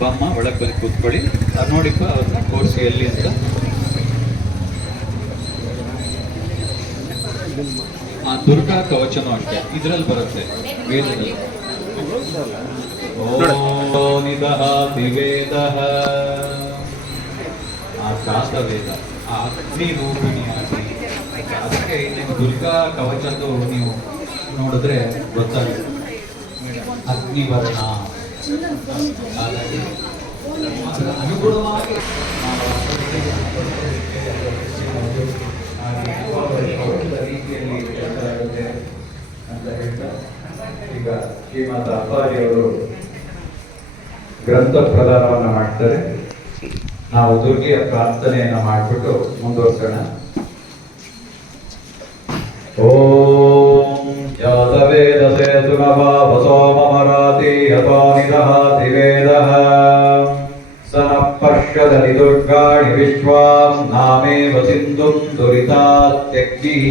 ಬಮ್ಮ ಒಳಗೆ ಬಂದು ಕೂತ್ಕೊಳ್ಳಿ. ನೋಡಿಪ್ಪ ಅವ್ರನ್ನ ಕೋರ್ಸ್ ಎಲ್ಲಿ ಅಂತ. ಆ ದುರ್ಗಾ ಕವಚನೂ ಅಷ್ಟೇ ಇದರಲ್ಲಿ ಬರುತ್ತೆ ವೇದದಲ್ಲಿ. ಓನಿದಃ ದಿವೇದಃ, ಆ ಶಾಸ್ತ್ರವೇದ, ಆ ಅಗ್ನಿ ರೂಪಿಣಿಯಾಗಿ. ಅದಕ್ಕೆ ನೀವು ದುರ್ಗಾ ಕವಚದ್ದು ನೀವು ನೋಡಿದ್ರೆ ಗೊತ್ತಾಗುತ್ತೆ ಅಗ್ನಿವರ್ಣ. ಹಾಗಾಗಿ ಅದರ ಅನುಗುಣವಾಗಿ ರೀತಿಯಲ್ಲಿ ಅಂತ ಹೇಳ್ತಾ ಈಗ ಶ್ರೀಮಂತ ಅಪ್ಪಾಜಿಯವರು ಗ್ರಂಥ ಪ್ರದಾನವನ್ನು ಮಾಡ್ತಾರೆ. ನಾವು ದುರ್ಗೆಯ ಪ್ರಾರ್ಥನೆಯನ್ನು ಮಾಡಿಬಿಟ್ಟು ಮುಂದುವರ್ಸೋಣ. ಓಂ ಯಾದವೇದಸೇ ಸುನಭಾವಸೋ ಮಮರಾತಿ ಯಥೋ ನಿದಹಾತಿ ವೇದಃ ಸನಃ ಪಶ್ಯದಲಿ ದುರ್ಗಾಣಿ ವಿಶ್ವಾಂ ನಾಮೇವ ಸಿಂಧುಂ ದುರಿತಾತ್ಯಗ್ನಿಃ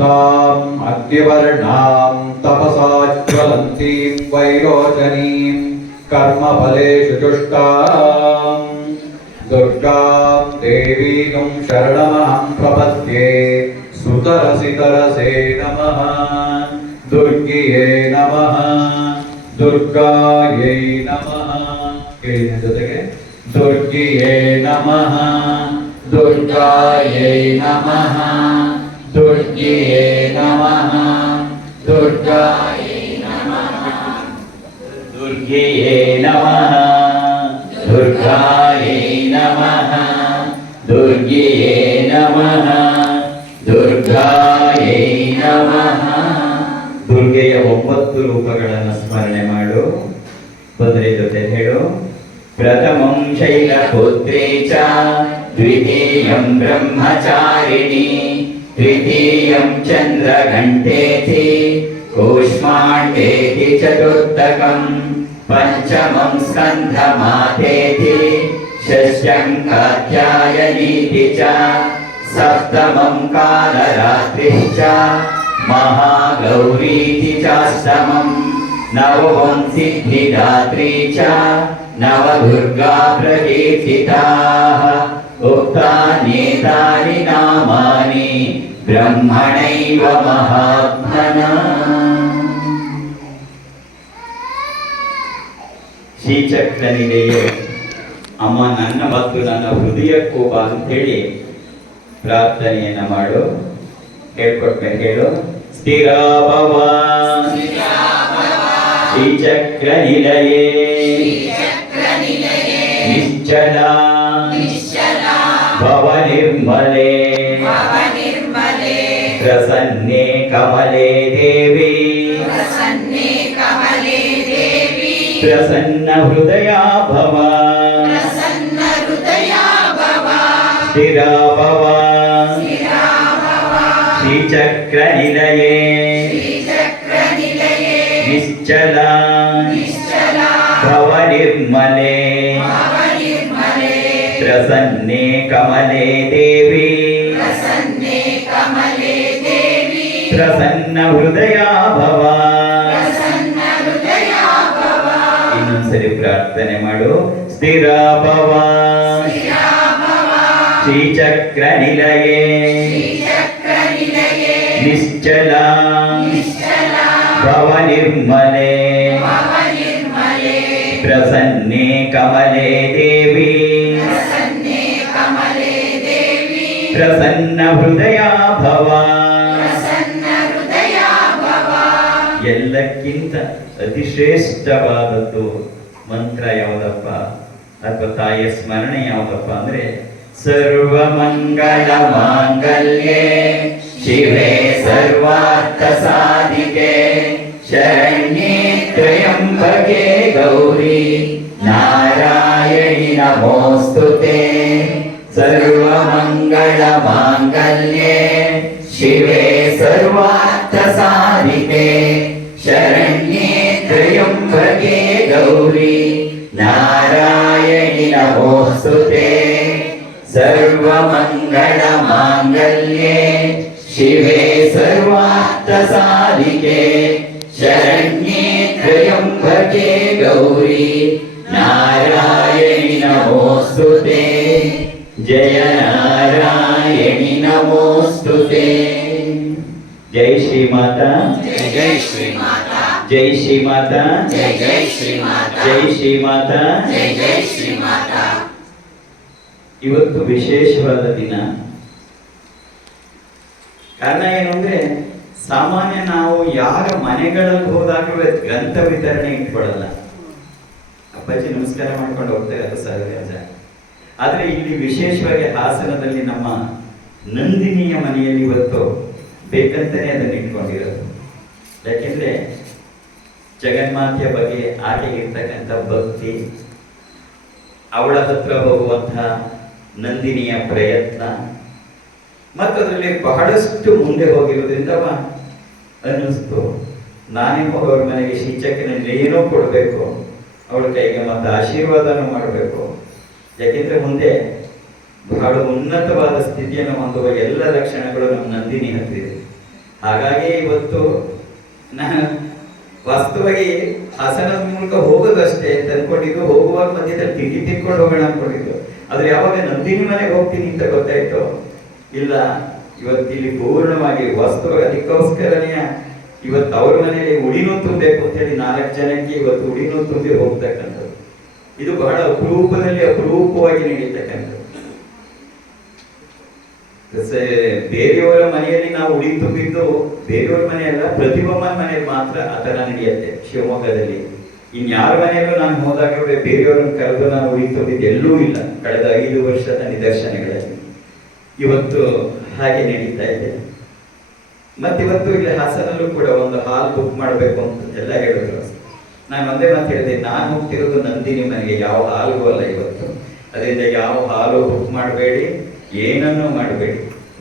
ತಾಂ ಅಗ್ನಿವರ್ಣಾಂ ತಪಸಾ ಜ್ವಲಂತೀಂ ವೈರೋಚನೀಂ ಕರ್ಮಫಲೇಷು ಚುಷ್ಟಾಂ ದುರ್ಗಾಂ ದೇವೀಂ ಶರಣಮಹಂ ಪ್ರಪದ್ಯೆ ಸುತರಸಿತರಸೇ ನಮಃ ದುರ್ಗಿಯೇ ನಮಃ ದುರ್ಗಾಯೈ ನಮಃ. ಕೇಳಿನ ಜೊತೆಗೆ ದುರ್ಗಿಯೇ ನಮಃ ದುರ್ಗಾಯೈ ನಮಃ ದುರ್ಗಿಯೇ ನಮಃ ದುರ್ಗಾಯೈ ನಮಃ ದುರ್ಗಿಯೇ ನಮಃ ದುರ್ಗಾಯೈ ನಮಃ ದುರ್ಗಿಯೇ ನಮಃ ದುರ್ಗಾಯೈ ದುರ್ಗಾಯೈ ನಮಃ. ದುರ್ಗೆಯ 9 ರೂಪಗಳನ್ನು ಸ್ಮರಣೆ ಮಾಡು. ಬಂದರೆ ಜೊತೆ ಹೇಳು. ಪ್ರಥಮಂ ಶೈಲಪುತ್ರಿ ಚ, ದ್ವಿತೀಯಂ ಬ್ರಹ್ಮಚಾರಿಣಿ, ತೃತೀಯಂ ಚಂದ್ರಘಂಟೇತಿ, ಕೂಷ್ಮಾಂಡೇತಿ ಚತುರ್ಥಕಂ, ಪಂಚಮಂ ಸ್ಕಂಧಮಾತೇತಿ, ಷಷ್ಠಂ ಕಾತ್ಯಾಯನೀತಿ ಚ, ಸಪ್ತಮಂ ಕಾಲರಾತ್ರಿಶ್ಚ, ಮಹಾಗೌರೀತಿ ಚಾಷ್ಟಮಂ, ನವಮಂ ಸಿದ್ಧಿದಾತ್ರಿ ಚ, ನವದುರ್ಗಾ ಪ್ರಕೀರ್ತಿತಾಃ. ಉಕ್ತಾನ್ಯೇತಾನಿ ನಾಮಾನಿ ಬ್ರಹ್ಮಣೈವ ಮಹಾತ್ಮನಾ. ಶ್ರೀಚಕ್ರನಿದೆಯೇ ಅಮ್ಮ ನನ್ನ ಮತ್ತು ನನ್ನ ಹೃದಯಕ್ಕೂ ಬಾ ಅಂತೇಳಿ ಪ್ರಾರ್ಥನೆಯನ್ನ ಮಾಡು. ಹೇಳ್ಕೊಟ್ಮೇಲೆ ಹೇಳು. ಸ್ಥಿರ ಭವ ಶ್ರೀಚಕ್ರ ನಿಲಯೇ, ನಿಶ್ಚಲ ಭವ ನಿರ್ಮಲೆ, ಪ್ರಸನ್ನೆ ಕಮಲೆ ದೇವಿ, ಪ್ರಸನ್ನ ಹೃದಯ ಭವ, ಸ್ಥಿರ ಭವ ಶ್ರೀಚಕ್ರ ನಿಲಯೇ, ನಿಶ್ಚಲ ಭವ ನಿರ್ಮಲೆ, ಪ್ರಸನ್ನೆ ಕಮಲೆ ದೇವಿ, ಪ್ರಸನ್ನ ಹೃದಯ ಭವ. ಇನ್ನೊಂದ್ಸರಿ ಪ್ರಾರ್ಥನೆ ಮಾಡು. ಸ್ಥಿರ ಭವ ಶ್ರೀಚಕ್ರ ನಿಲಯೇ, ನಿಶ್ಚಲ ಭವ ನಿರ್ಮಲೆ, ಪ್ರಸನ್ನೆ ಕಮಲೆ ದೇವಿ, ಪ್ರಸನ್ನ ಹೃದಯ ಭವ. ಎಲ್ಲಕ್ಕಿಂತ ಅತಿಶ್ರೇಷ್ಠವಾದದ್ದು ಮಂತ್ರ ಯಾವುದಪ್ಪ ಅಥವಾ ತಾಯಿಯ ಸ್ಮರಣೆ ಯಾವುದಪ್ಪ ಅಂದ್ರೆ ಸರ್ವಮಂಗಳ ಮಾಂಗಲ್ಯೆ ಶಿವೆ ಸರ್ವಾರ್ಥ ಸಾಧಿಕೆ ಶರಣ್ಯೇ ತ್ರ್ಯಂಬಕೆ ಗೌರಿ ನಾರಾಯಣಿ ನಮೋಸ್ತುತೆ. ಸರ್ವಮಂಗಳ ಮಾಂಗಲ್ಯೆ ಶಿವೆ ಸರ್ವಾರ್ಥ ಸಾಧಿಕೆ ಶರಣ್ಯೇ ತ್ರ್ಯಂಬಕೆ ಗೌರಿ ನಾರಾಯಣಿ ನಮೋಸ್ತುತೆ. ಸರ್ವಮಂಗಳ ಮಾಂಗಲ್ಯೆ ಶಿವೆ ಸರ್ವಾರ್ಥ ಸಾಧಿಕೆ ಶರಣ್ಯೇ ತ್ರ್ಯಂಬಕೆ ಗೌರಿ ನಾರಾಯಣಿ ನಮೋಸ್ತುತೆ. ಜಯ ನಾರಾಯಣಿ ನಮೋಸ್ತುತೆ. ಜೈ ಶ್ರೀ ಮಾತಾ, ಜೈ ಶ್ರೀ ಮಾತಾ, ಜೈ ಶ್ರೀ ಮಾತಾ, ಜೈ ಶ್ರೀ ಮಾತಾ, ಜೈ ಶ್ರೀ ಮಾತಾ. ಜೈ ಶ್ರೀ ಮಾತಾ. ಇವತ್ತು ವಿಶೇಷವಾದ ದಿನ. ಕಾರಣ ಏನು ಅಂದ್ರೆ ಸಾಮಾನ್ಯ ನಾವು ಯಾರ ಮನೆಗಳಲ್ಲಿ ಹೋದಾಗಲೂ ಗ್ರಂಥ ವಿತರಣೆ ಇಟ್ಕೊಳ್ಳಲ್ಲ. ಅಪ್ಪಾಜಿ ನಮಸ್ಕಾರ ಮಾಡ್ಕೊಂಡು ಹೋಗ್ತಾರೆ, ಅದು ಸಹಜ. ಆದ್ರೆ ಇಲ್ಲಿ ವಿಶೇಷವಾಗಿ ಹಾಸನದಲ್ಲಿ ನಮ್ಮ ನಂದಿನಿಯ ಮನೆಯಲ್ಲಿ ಇವತ್ತು ಬೇಕಂತಾನೆ ಅದನ್ನು ಇಟ್ಕೊಂಡಿರೋದು. ಯಾಕೆಂದ್ರೆ ಜಗನ್ಮಾತೆಯ ಬಗ್ಗೆ ಆಕೆಗಿರ್ತಕ್ಕಂಥ ಭಕ್ತಿ, ಅವಳ ಹತ್ರ ಹೋಗುವಂತಹ ನಂದಿನಿಯ ಪ್ರಯತ್ನ ಮತ್ತು ಅದರಲ್ಲಿ ಬಹಳಷ್ಟು ಮುಂದೆ ಹೋಗಿರೋದ್ರಿಂದ ಅನ್ನಿಸ್ತು ನಾನೇ ಹೋಗೋರ ಮನೆಗೆ ಶ್ರೀಚಕ್ರನಲ್ಲಿ ಏನೋ ಕೊಡಬೇಕು, ಅವಳ ಕೈಗೆ ಮತ್ತೆ ಆಶೀರ್ವಾದನೂ ಮಾಡಬೇಕು. ಯಾಕೆಂದ್ರೆ ಮುಂದೆ ಬಹಳ ಉನ್ನತವಾದ ಸ್ಥಿತಿಯನ್ನು ಹೊಂದುವ ಎಲ್ಲ ಲಕ್ಷಣಗಳು ನಮ್ಮ ನಂದಿನಿ ಹತ್ತಿದೆ. ಹಾಗಾಗಿ ಇವತ್ತು ನಾನು ವಾಸ್ತವವಾಗಿ ಹಾಸನದ ಮೂಲಕ ಹೋಗೋದಷ್ಟೇ ಅಂತ ಅನ್ಕೊಂಡಿದ್ದು, ಹೋಗುವಾಗ ಮಧ್ಯದಲ್ಲಿ ತಿಂಡಿ ತಿನ್ಕೊಂಡು ಹೋಗೋಣ ಅನ್ಕೊಂಡಿದ್ದು. ಆದ್ರೆ ಯಾವಾಗ ನಂದಿನಿ ಮನೆಗೆ ಹೋಗ್ತೀನಿ ಅಂತ ಗೊತ್ತಾಯ್ತು, ಇಲ್ಲ ಇವತ್ತಿಲ್ಲಿ ಪೂರ್ಣವಾಗಿ ವಾಸ್ತವವಾಗಿ ಅದಕ್ಕೋಸ್ಕರನೇ ಇವತ್ತು ಅವ್ರ ಮನೆಯಲ್ಲಿ ಉಡಿನೂ ತುಂಬಬೇಕು ಅಂತ ಹೇಳಿ 4 ಜನಕ್ಕೆ ಇವತ್ತು ಉಡಿನೂ ತುಂಬಿ ಹೋಗ್ತಕ್ಕಂಥದ್ದು. ಇದು ಬಹಳ ಅಪರೂಪದಲ್ಲಿ ಅಪರೂಪವಾಗಿ ನಡೀತಕ್ಕಂಥದ್ದು. ಬೇರೆಯವರ ಮನೆಯಲ್ಲಿ ನಾವು ಉಡಿ ತುಂಬಿದ್ದು ಬೇರೆಯವರ ಮನೆಯಲ್ಲ, ಪ್ರತಿಭಮ್ಮನ ಮನೆಯಲ್ಲಿ ಮಾತ್ರ ಆ ತರ ನಡೆಯುತ್ತೆ ಶಿವಮೊಗ್ಗದಲ್ಲಿ. ಇನ್ಯಾರ ಮನೆಯಲ್ಲೂ ನಾನು ಹೋದಾಗ ಬೇರೆಯವರನ್ನು ಕರೆದು ನಾನು ಉಡಿ ತುಂಬಿದ್ದು ಎಲ್ಲೂ ಇಲ್ಲ ಕಳೆದ 5 ವರ್ಷದ ನಿದರ್ಶನಗಳಲ್ಲಿ. ಇವತ್ತು ಹಾಗೆ ನಡೀತಾ ಇದೆ. ಮತ್ತಿವತ್ತು ಇಲ್ಲಿ ಹಾಸನಲ್ಲೂ ಕೂಡ ಒಂದು ಹಾಲ್ ಬುಕ್ ಮಾಡಬೇಕು ಅಂತ ಎಲ್ಲ ಹೇಳಿದ್ರು. ನಾನು ಒಂದೇ ಮಾತು ಹೇಳಿದೆ, ನಾನು ಹೋಗ್ತಿರೋದು ನಂದಿನಿ ಮನೆಗೆ, ಯಾವ ಹಾಲ್ಗೂ ಅಲ್ಲ ಇವತ್ತು. ಅದರಿಂದ ಯಾವ ಹಾಲು ಬುಕ್ ಮಾಡಬೇಡಿ, ಏನನ್ನೂ ಮಾಡಬೇಡಿ.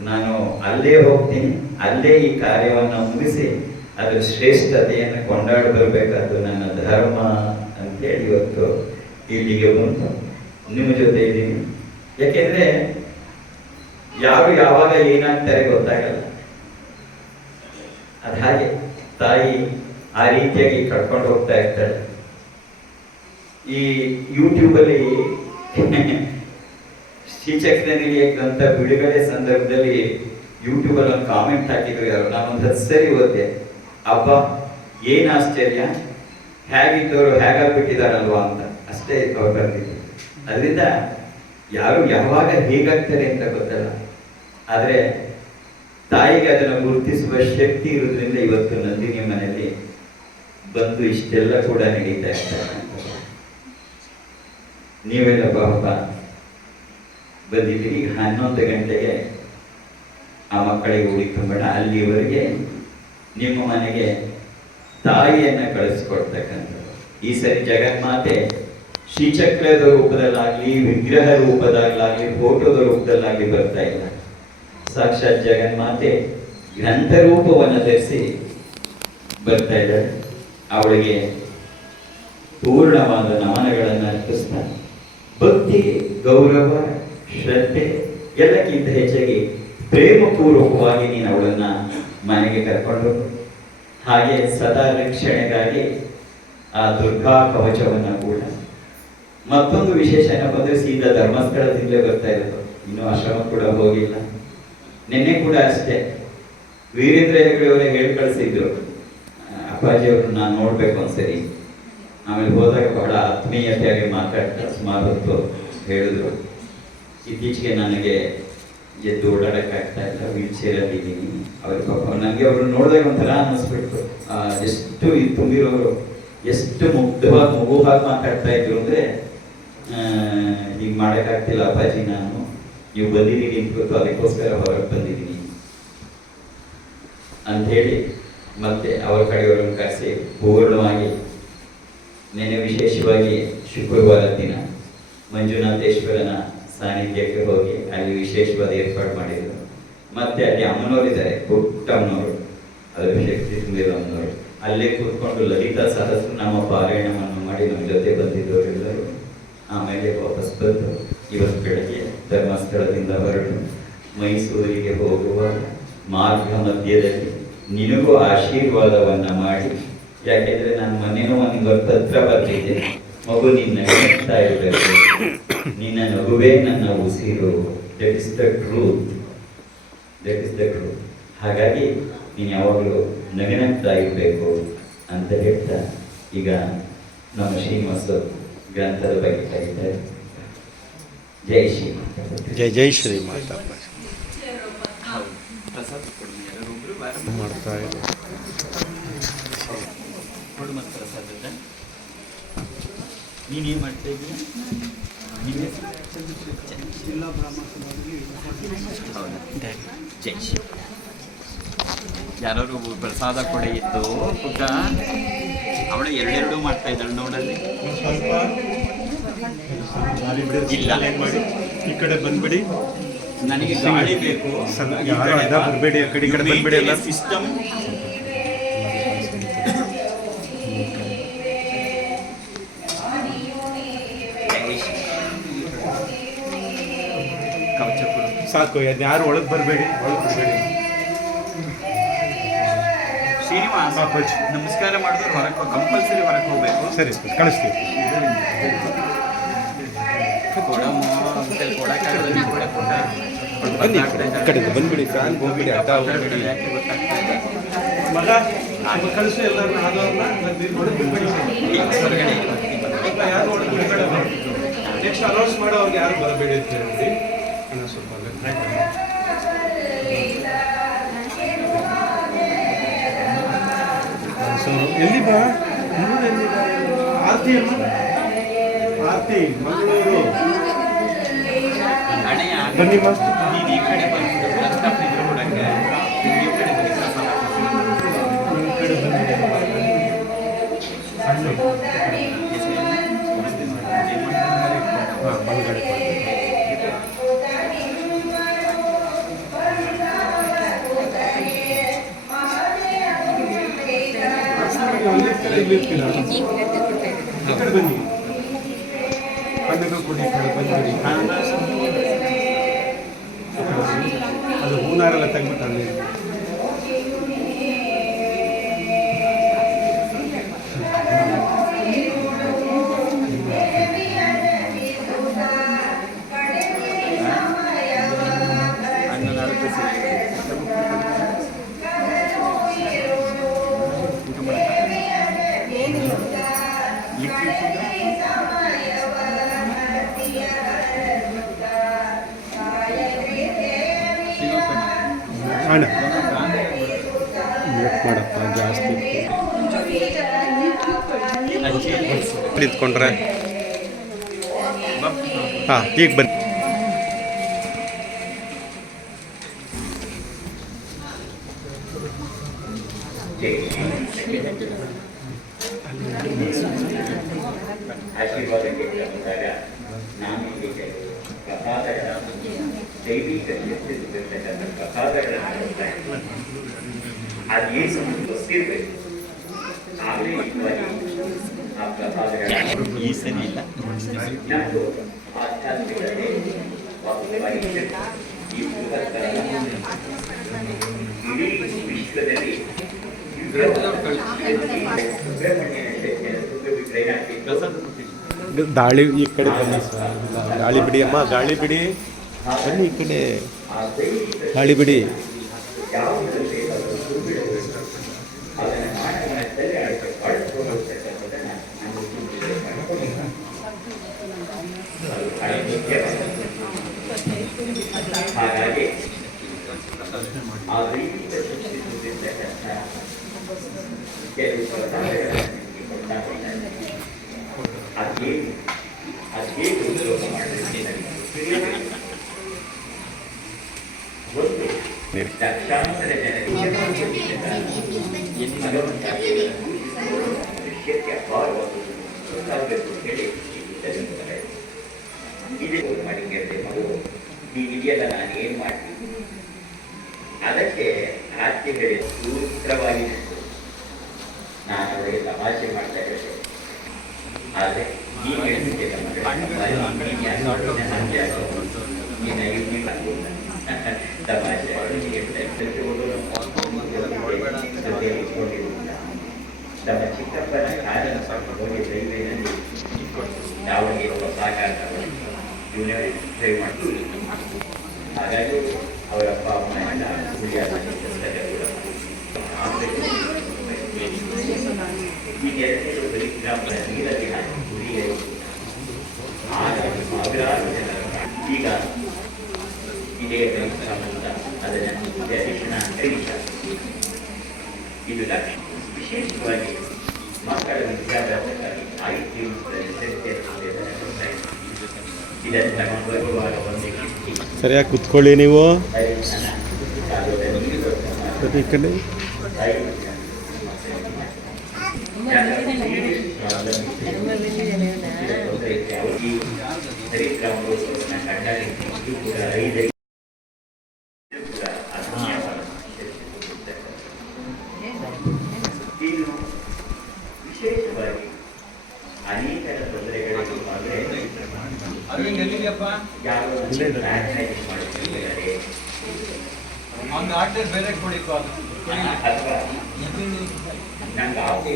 ನಾನು ಅಲ್ಲೇ ಹೋಗ್ತೀನಿ, ಅಲ್ಲೇ ಈ ಕಾರ್ಯವನ್ನು ಮುಗಿಸಿ ಅದರ ಶ್ರೇಷ್ಠತೆಯನ್ನು ಕೊಂಡಾಡಿ ಬರಬೇಕಾದ್ದು ನನ್ನ ಧರ್ಮ ಅಂತೇಳಿ ಇವತ್ತು ಇಲ್ಲಿಗೆ ಬಂದು ನಿಮ್ಮ ಜೊತೆ ಇದ್ದೀನಿ. ಯಾಕೆಂದ್ರೆ ಯಾರು ಯಾವಾಗ ಏನಾಗ್ತಾರೆ ಗೊತ್ತಾಗಲ್ಲ. ಅದು ಹಾಗೆ ತಾಯಿ ಆ ರೀತಿಯಾಗಿ ಕರ್ಕೊಂಡು ಹೋಗ್ತಾ ಇರ್ತಾಳೆ. ಈ ಯೂಟ್ಯೂಬಲ್ಲಿ ಶ್ರೀಚಕ್ರನಿಗೆ ಗ್ರಂಥ ಬಿಡುಗಡೆ ಸಂದರ್ಭದಲ್ಲಿ ಯೂಟ್ಯೂಬಲ್ಲಿ ಒಂದು ಕಾಮೆಂಟ್ ಹಾಕಿದ್ರು ಯಾರು, ನಾನೊಂದು 10 ಸರಿ ಓದಿದೆ. ಅಬ್ಬ ಏನ್ ಆಶ್ಚರ್ಯ, ಹೇಗಿದ್ದವರು ಹೇಗಾಗ್ಬಿಟ್ಟಿದಾರಲ್ವಾ ಅಂತ ಅಷ್ಟೇ ಅವ್ರು ಬರ್ತಿದ್ರು. ಅದರಿಂದ ಯಾರು ಯಾವಾಗ ಹೇಗಾಗ್ತಾರೆ ಅಂತ ಗೊತ್ತಲ್ಲ, ಆದ್ರೆ ತಾಯಿಗೆ ಅದನ್ನು ಗುರುತಿಸುವ ಶಕ್ತಿ ಇರೋದ್ರಿಂದ ಇವತ್ತು ನಂದಿನಿ ಮನೆಯಲ್ಲಿ ಬಂದು ಇಷ್ಟೆಲ್ಲ ಕೂಡ ನಡೀತಾ ಇರ್ತಾರೆ. ನೀವೆಲ್ಲ ಪಾಪ ಬಂದಿದ್ದೀರಿ. ಈಗ 11 ಗಂಟೆಗೆ ಆ ಮಕ್ಕಳಿಗೆ ಊಡಿ ತುಂಬೋಣ. ಅಲ್ಲಿವರೆಗೆ ನಿಮ್ಮ ಮನೆಗೆ ತಾಯಿಯನ್ನ ಕಳಿಸ್ಕೊಡ್ತಕ್ಕಂಥದ್ದು. ಈ ಸರಿ ಜಗನ್ಮಾತೆ ಶ್ರೀಚಕ್ರದ ರೂಪದಲ್ಲಾಗ್ಲಿ, ವಿಗ್ರಹ ರೂಪದಲ್ಲಾಗ್ಲಿ, ಫೋಟೋದ ರೂಪದಲ್ಲಾಗ್ಲಿ ಬರ್ತಾ ಇಲ್ಲ. ಸಾಕ್ಷಾತ್ ಜಗನ್ಮಾತೆ ಗ್ರಂಥ ರೂಪವನ್ನು ಧರಿಸಿ ಬರ್ತಾ ಇದ್ದಾಳೆ. ಅವಳಿಗೆ ಪೂರ್ಣವಾದ ನಮನಗಳನ್ನು ಅರ್ಪಿಸ್ತಾ ಭಕ್ತಿ, ಗೌರವ, ಶ್ರದ್ಧೆ ಎಲ್ಲಕ್ಕಿಂತ ಹೆಚ್ಚಾಗಿ ಪ್ರೇಮಪೂರ್ವಕವಾಗಿ ನೀನು ಅವಳನ್ನ ಮನೆಗೆ ಕರ್ಕೊಂಡು, ಹಾಗೆ ಸದಾ ರಕ್ಷಣೆಗಾಗಿ ಆ ದುರ್ಗಾ ಕವಚವನ್ನು ಕೂಡ. ಮತ್ತೊಂದು ವಿಶೇಷ ಏನಪ್ಪ ಅಂದ್ರೆ ಸೀದಾ ಧರ್ಮಸ್ಥಳದಿಂದಲೇ ಬರ್ತಾ ಇರೋದು, ಇನ್ನೂ ಆಶ್ರಮ ಕೂಡ ಹೋಗಿಲ್ಲ. ನಿನ್ನೆ ಕೂಡ ಅಷ್ಟೇ ವೀರೇಂದ್ರ ಹೆಗಡೆ ಅವರೇ ಹೇಳಿ ಕಳಿಸಿದ್ರು, ಅಪ್ಪಾಜಿಯವ್ರನ್ನ ನಾನು ನೋಡ್ಬೇಕು ಒಂದ್ಸರಿ. ಆಮೇಲೆ ಹೋದಾಗ ಬಹಳ ಆತ್ಮೀಯತೆಯಾಗಿ ಮಾತಾಡ್ತಾ ಸುಮಾರು ಹೊತ್ತು ಹೇಳಿದ್ರು. ಇತ್ತೀಚೆಗೆ ನನಗೆ ಎದ್ದು ಓಡಾಡಕ್ಕಾಗ್ತಾ ಇಲ್ಲ, ವೀಲ್ ಚೇರಲ್ಲಿ ಇದ್ದೀನಿ. ಅವ್ರ ಪಾಪ ನನಗೆ ಅವ್ರನ್ನ ನೋಡಿದಾಗ ಒಂಥರ ಅನ್ನಿಸ್ಬಿಟ್ಟು, ಎಷ್ಟು ತುಂಬಿರೋರು, ಎಷ್ಟು ಮುಗ್ಧವಾಗಿ ಮಗುವಾಗಿ ಮಾತಾಡ್ತಾ ಇದ್ರು ಅಂದ್ರೆ, ಈಗ ಮಾಡೋಕ್ಕಾಗ್ತಿಲ್ಲ ಅಪ್ಪಾಜಿ, ನಾನು ನೀವು ಬಂದಿದ್ದೀನಿ ಅಂತ ಅದಕ್ಕೋಸ್ಕರ ಹೊರಗೆ ಬಂದಿದ್ದೀನಿ ಅಂತ ಹೇಳಿ ಮತ್ತೆ ಅವರ ಕಡೆಯವರನ್ನು ಕರೆಸಿ ಪೂರ್ಣವಾಗಿ ನೆನೆ ವಿಶೇಷವಾಗಿ ಶುಕ್ರವಾರ ದಿನ ಮಂಜುನಾಥೇಶ್ವರನ ಸಾನ್ನಿಧ್ಯಕ್ಕೆ ಹೋಗಿ ಅಲ್ಲಿ ವಿಶೇಷವಾದ ಏರ್ಪಾಡು ಮಾಡಿದ್ರು. ಮತ್ತೆ ಅಲ್ಲಿ ಅಮ್ಮನವರಿದ್ದಾರೆ, ಪುಟ್ಟ ಅಮ್ಮನವರು, ಅದರ ಶಕ್ತಿ ತುಂಬಿರೋ ಅಮ್ಮನವರು. ಅಲ್ಲೇ ಕೂತ್ಕೊಂಡು ಲಲಿತಾ ಸಹಸ್ರನಾಮ ಪಾರಾಯಣವನ್ನು ಮಾಡಿ ನಮ್ಮ ಜೊತೆ ಬಂದಿದ್ದವರೆಲ್ಲರೂ. ಆಮೇಲೆ ವಾಪಸ್ ಬಂದು ಇವತ್ತು ಬೆಳಗ್ಗೆ ಧರ್ಮಸ್ಥಳದಿಂದ ಹೊರಟು ಮೈಸೂರಿಗೆ ಹೋಗುವ ಮಾರ್ಗ ಮಧ್ಯದಲ್ಲಿ ನಿನಗೂ ಆಶೀರ್ವಾದವನ್ನ ಮಾಡಿ, ಯಾಕೆಂದ್ರೆ ನಾನು ಮನೆಯೂ ಒಂದು ಪತ್ರ ಬರ್ತಿದ್ದೆ, ಮಗು ನಿನ್ನ ನಗ್ತಾ ಇರಬೇಕು, ನಿನ್ನ ನಗುವೇ ನನ್ನ ಉಸಿರು, ದಟ್ ಇಸ್ ದ ಟ್ರೂತ್. ಹಾಗಾಗಿ ನೀನು ಯಾವಾಗಲೂ ನಗನಗ್ತಾ ಇರಬೇಕು ಅಂತ ಹೇಳ್ತಾ ಈಗ ನಮ್ಮ ಶ್ರೀನಿವಾಸ ಗ್ರಂಥದ ಬಗ್ಗೆ ಕರೀತಾರೆ. ಜೈ ಶ್ರೀ ಜೈ ಜೈ ಶ್ರೀ ಮಾತಾ ಮಾಡ್ತಾ ಇದೆ. ನೀನೇನು ಮಾಡ್ತಾ ಇದ್ದೀಯ? ಜೈ ಶ್ರೀ. ಯಾರು ಪ್ರಸಾದ ಕೂಡ ಇತ್ತು ಪುಟ್ಟ, ಅವಳು ಎರಡೆರಡು ಮಾಡ್ತಾ ಇದ್ದಾಳೆ ನೋಡಲ್ಲಿ. ಇಲ್ಲ ಈ ಕಡೆ ಬಂದ್ಬಿಡಿ, ನನಗೆ ಗಾಳಿ ಬೇಕು. ಬರಬೇಡಿ, ಆ ಕಡೆ ಬಂದ್ಬಿಡಿ. ಎಲ್ಲ ಸಿಸ್ಟಮ್ ಸಾಕು, ಯಾರು ಒಳಗೆ ಬರಬೇಡಿ, ಶ್ರೀನಿವಾಸ ನಮಸ್ಕಾರ ಮಾಡಿದ್ರೆ ಹೊರಗೆ ಕಂಪಲ್ಸರಿ ಹೊರಗೆ ಹೋಗ್ಬೇಕು. ಸರಿ ಕಳಿಸ್ತೀವಿ. ಬನ್ನಿ ಕಡೆ ಬಂದ್ಬಿಡಿ, ಫ್ಯಾನ್ ಹೋಗ್ಬಿಡಿ, ಅಡ್ಡ ಹೋಗ್ಬಿಡಿ. ಮಗ ಕಳಿಸು ಎಲ್ಲರನ್ನ, ಯಾರು ಒಳಗೆ ಬಿಡಬೇಡ. ನೆಕ್ಸ್ಟ್ ಅನೌನ್ಸ್ ಮಾಡೋ ಅವ್ರಿಗೆ ಯಾರು ಬರಬೇಡಿ ಅಂತ ಹೇಳಿ ಸ್ವಲ್ಪ ಎಲ್ಲಿ ಬಾ, ಆರತಿ ಆರತಿ ಮಂಗಳೂರು. ಬನ್ನಿ ನೀನು ಈ ಕಡೆ ಬಂದು ಇಲ್ಲಿರ್ತೀರಾ? ಈ ಕಡೆ ಬನ್ನಿ. ಹಣ್ಣುಗಳು ಕೊಡಿ, ಈ ಕಡೆ ಬಂದ್ಬಿಡಿ. ಅದು ಹೂನಾರೆಲ್ಲ ತೆಗ್ಬಿಟ್ಟು ಅಲ್ಲಿ ಹಣ ಮಾಡಪ್ಪ ಜಾಸ್ತಿ ನಿಂತ್ಕೊಂಡ್ರೆ ಹಾಂ ಈಗ ಬನ್ನಿ. ಆಶೀರ್ವಾದಕ್ಕೆ ಬಂದಾಗ ನಾನು ಇಲ್ಲಿಗೆ ಪ್ರಸಾದಗಳ ದೈವಿಕ ನಿರ್ದಿರ್ತಕ್ಕಂಥ ಪ್ರಸಾದಗಳನ್ನು ನೋಡ್ತಾ ಇದ್ದೀನಿ. ಅದೇನು ಗೊತ್ತಿರಬೇಕು, ಆಗಲೇ ಆ ಪ್ರಸಾದಗಳ ಈ ಸರಿ ಇಲ್ಲ ನಮ್ಮದು ಆಧ್ಯಾತ್ಮಿಕತೆ ಈ ಬೃಹತ್ತರ ಇಡೀ ವಿಶ್ವದಲ್ಲಿ ಗಾಳಿ ಈ ಕಡೆ ಬನ್ನಿ ಸರ್. ಗಾಳಿ ಬಿಡಿ ಅಮ್ಮ, ಗಾಳಿ ಬಿಡಿ, ಬನ್ನಿ ಈ ಕಡೆ, ಗಾಳಿ ಬಿಡಿ. ಹಾಗಾಗಿ ಆ ದೈವಿಕ ಶಕ್ತಿ ಕೆಲವು ಅದೇ ಉದ್ಯೋಗ ಒಂದು ಲಕ್ಷಾಂತರ ಜನರಿಗೆ ಅಪಾರವಾಗುವುದು ಗೊತ್ತಾಗಬೇಕು ಹೇಳಿ ಇದೇ ಮಾಡಿ ಕೇಳಿದೆ, ಮಗು ನೀವಿದೆಯಲ್ಲ ನಾನು ಏನು ಮಾಡ್ತೀನಿ ಅದಕ್ಕೆ ಆಚೆಗಡೆ ಸೂತ್ರವಾಗಿ ನಾನು ಅವರಿಗೆ ತಮಾಷೆ ಮಾಡ್ತಾ ಇದ್ದೆ. ಆದರೆ ಈ ಹೆಣ್ಣಿಗೆ ತಮಾಷೆ ತಮ್ಮ ಚಿಕ್ಕಪ್ಪನ ಕಾರಣ ಹೋಗಿ ರೈಲ್ವೆನಲ್ಲಿ ದಾವಣಗೆರೆ ಸಾಕಾರ ಇವನೇ ಡ್ರೈವ್ ಮಾಡ್ತೀವಿ. ಹಾಗಾಗಿ ಅವರ ಅಪ್ಪ ಅಮ್ಮ ಎಲ್ಲ ಹುಳಿಯಾದ ಈ ಎರಡನೇದು ಬಲಿಗ್ರಾಮದ ನೀರಲ್ಲಿ ಹುರಿಯ ಸಾವಿರಾರು ಜನರ ಈಗ ಇದೇ ಬಲಿಗ್ರಾಮದ ಅದನ್ನು ದರ್ಶನ ಇದು ಲಕ್ಷ್ಯ ವಿಶೇಷವಾಗಿ ಮಕ್ಕಳ ವಿದ್ಯಾಭ್ಯಾಸಕ್ಕಾಗಿ ಸಾಹಿತ್ಯ ಇದನ್ನು ತಗೊಂಡು ಬರುವಾಗ ಒಂದು ಸರಿಯಾಗಿ ಕುತ್ಕೊಳ್ಳಿ ನೀವು ಈ ಕಡೆ. ವಿಶೇಷವಾಗಿ ಅನೇಕ ತೊಂದರೆಗಳಿಗೆ ಮಾಡುತ್ತಿದ್ದಾರೆ. ಒಂದು ಆರ್ಡರ್ ಬೇರೆ ಕೊಡಿಕೋ ಅಥವಾ ನಂಗೆ ಆಸೆ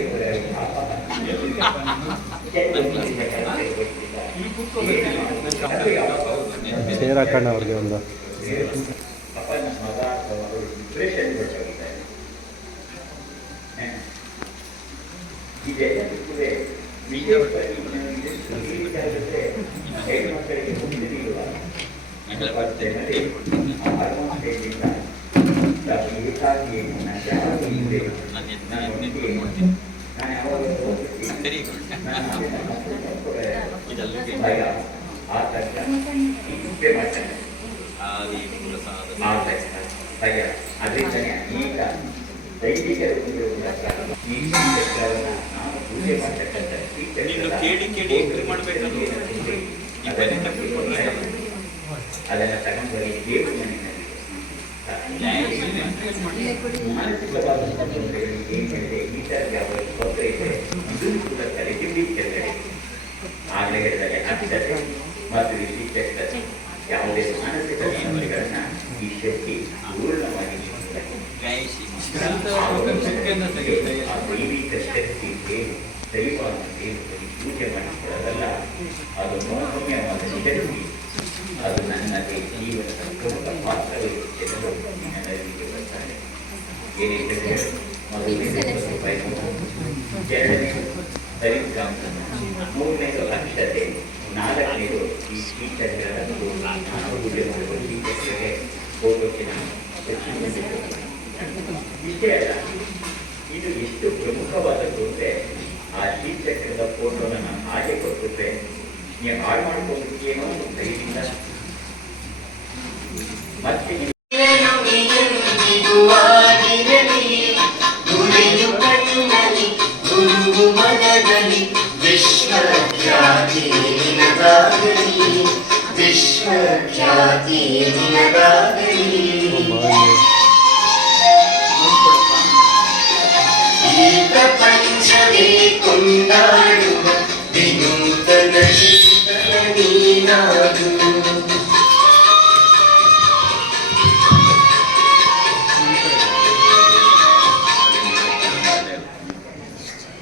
ಸೇರ್ ಹಾಕೋಣ ಅವ್ರಿಗೆ ಒಂದು ಅಪ್ಪನ ಮಗ ಡಿಪ್ರೆಷನ್ ಗೊತ್ತಾಗಿದ್ದಾರೆ. ಇದೆಲ್ಲದಕ್ಕೂ ವಿಶೇಷವಾಗಿ ಹೆಣ್ಮಕ್ಕಳಿಗೆ ಮುಂದಿರುವ ಅದರಿಂದನೇ ಅನೇಕ ದೈವಿಕ ಪೂಜೆ ಮಾಡ್ತಕ್ಕಂಥ ಅದನ್ನು ತಗೊಂಡು ಬರೀ ದೇವ್ರ ಮನೆಯಲ್ಲಿ ಮಾನಸಿಕವಾದ ತೊಂದರೆಗಳು ಏನಿದೆ ಈ ಥರ ಯಾವ ತೊಂದರೆ ಇದೆ ಇದನ್ನು ಕೂಡ ತಲೆಗಿಂಡಿ ಕೆಳಗಡೆ ಆಗಲೇ ಹೇಳಿದರೆ ಅಕ್ಷತೆ ಮತ್ತು ಈ ಶ್ರೀಚಕ್ರ ಯಾವುದೇ ಮಾನಸಿಕ ತೊಂದರೆಗಳನ್ನ ಈ ಶಕ್ತಿ ಪೂರ್ಣವಾಗಿ ಆ ದೈವಿಕ ಶಕ್ತಿ ಏನು ದೈವ ಏನು ಪೂಜೆ ಮಾಡಿಕೊಳ್ಳೋದಲ್ಲ, ಅದು ಮೌನಮ್ಯವಾದ ಶಕ್ತಿ. ಅದು ನನ್ನದೇ ಜೀವನದ ಪ್ರಮುಖ ಪಾತ್ರವಿದೆ ನನಗೆ ಬರ್ತಾರೆ. ಏನೆಂದರೆ ಮೊದಲನೇದು ವೈಭವ, ಎರಡನೇದು ಹರಿಕಾಂತ, ಮೂರನೇದು ಅಕ್ಷತೆ, ನಾಲ್ಕನೇದು ಈ ಶ್ರೀಚಕ್ರದ್ದು ನಾನು ಪೂಜೆ ಮಾಡುವ ಶ್ರೀಚಕ್ರಕ್ಕೆ ಹೋಗೋಕ್ಕೆ ನಾನು ಇಷ್ಟೇ ಅಲ್ಲ, ಇದು ಎಷ್ಟು ಪ್ರಮುಖವಾದದ್ದು ಅಂದರೆ ಆ ಶ್ರೀಚಕ್ರದ ಫೋಟೋನ ನಾನು ಹಾಗೆ ಕೊಟ್ಟಿದ್ರೆ ನೀವು ಹಾಳು ಮಾಡ್ಕೋಬೇಕು ಏನೋ ಒಂದು ಧೈರ್ಯದಿಂದ ಮತ್ತೆ ವಿಶ್ವಖ್ಯಾತಿ ನಿನಗಾಗಲಿ. ಈ ಪ್ರಪಂಚವೇ ಕೊಂಡಾಡುವ ವಿನೂತನ ಶೀತಲ ನೀನಾಡು.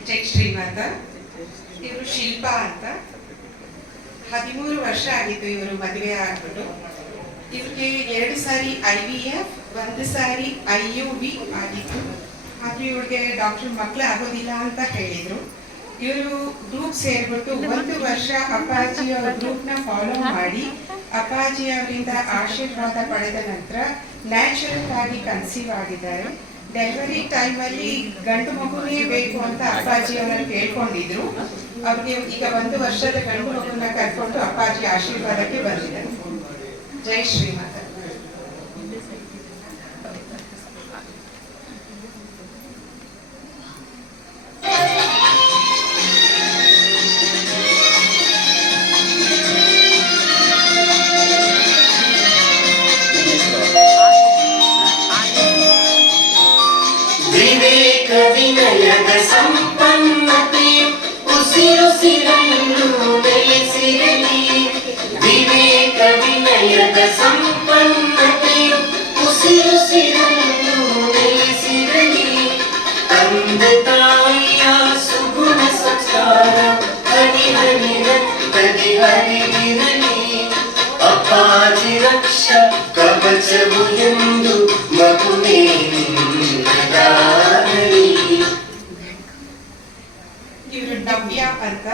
ಜೈ ಶ್ರೀಮಾತ. ಇವರು ಶಿಲ್ಪಾ ಅಂತ. 13 ವರ್ಷ ಆಗಿತ್ತು ಇವರು ಮದುವೆ ಆಗ್ಬಿಟ್ಟು. ಇವ್ರಿಗೆ 2 ಸಾರಿ IVF, 1 ಸಾರಿ IUV ಆಗಿತ್ತು. ಆದ್ರೆ ಇವ್ರಿಗೆ ಡಾಕ್ಟರ್ ಮಕ್ಕಳು ಆಗೋದಿಲ್ಲ ಅಂತ ಹೇಳಿದ್ರು. ಇವರು ಗ್ರೂಪ್ ಸೇರ್ಬಿಟ್ಟು 1 ವರ್ಷ ಅಪ್ಪಾಜಿ ಅವರ ಗ್ರೂಪ್ನ ಫಾಲೋ ಮಾಡಿ ಅಪ್ಪಾಜಿ ಅವರಿಂದ ಆಶೀರ್ವಾದ ಪಡೆದ ನಂತರ ನ್ಯಾಚುರಲ್ ಆಗಿ ಕನ್ಸೀವ್ ಆಗಿದ್ದಾರೆ. ಡೆಲಿವರಿ ಟೈಮಲ್ಲಿ ಗಂಡು ಮಗುನೇ ಬೇಕು ಅಂತ ಅಪ್ಪಾಜಿ ಅವರನ್ನು ಕೇಳ್ಕೊಂಡಿದ್ರು. ಅವ್ರಿಗೆ ಈಗ 1 ವರ್ಷದ ಗಂಡು ಮಗುನ ಕರ್ಕೊಂಡು ಅಪ್ಪಾಜಿ ಆಶೀರ್ವಾದಕ್ಕೆ ಬಂದಿದ್ದಾರೆ. ಜೈ ಶ್ರೀಮಾತ. ವಿವೇಕ ವಿನಯದ ಸಂಪನ್ನತೆಯು ಉಸಿರುಸಿರನ್ನು ಬೆಳೆಸಿರಲಿ. ವಿವೇಕ ವಿನಯದ ಸಂಪನ್ನತೆಯು ಉಸಿರುಸಿರನ್ನು ಬೆಳೆಸಿರಲಿ. ತಂದೆ ತಾಯಿಯ ಸುಗುಣ ಸಂಸ್ಕಾರ ಹನಿ ಹನಿ ರಕ್ತದಿ ಹರಿದಿರಲಿ. ಅಪ್ಪಾಜಿ ರಕ್ಷ ಕವಚವು ಎಂದು ಮಗುವೇ ನಿನ್ನದಾಗಲಿ. ಇವರು ನವ್ಯ ಅಂತ.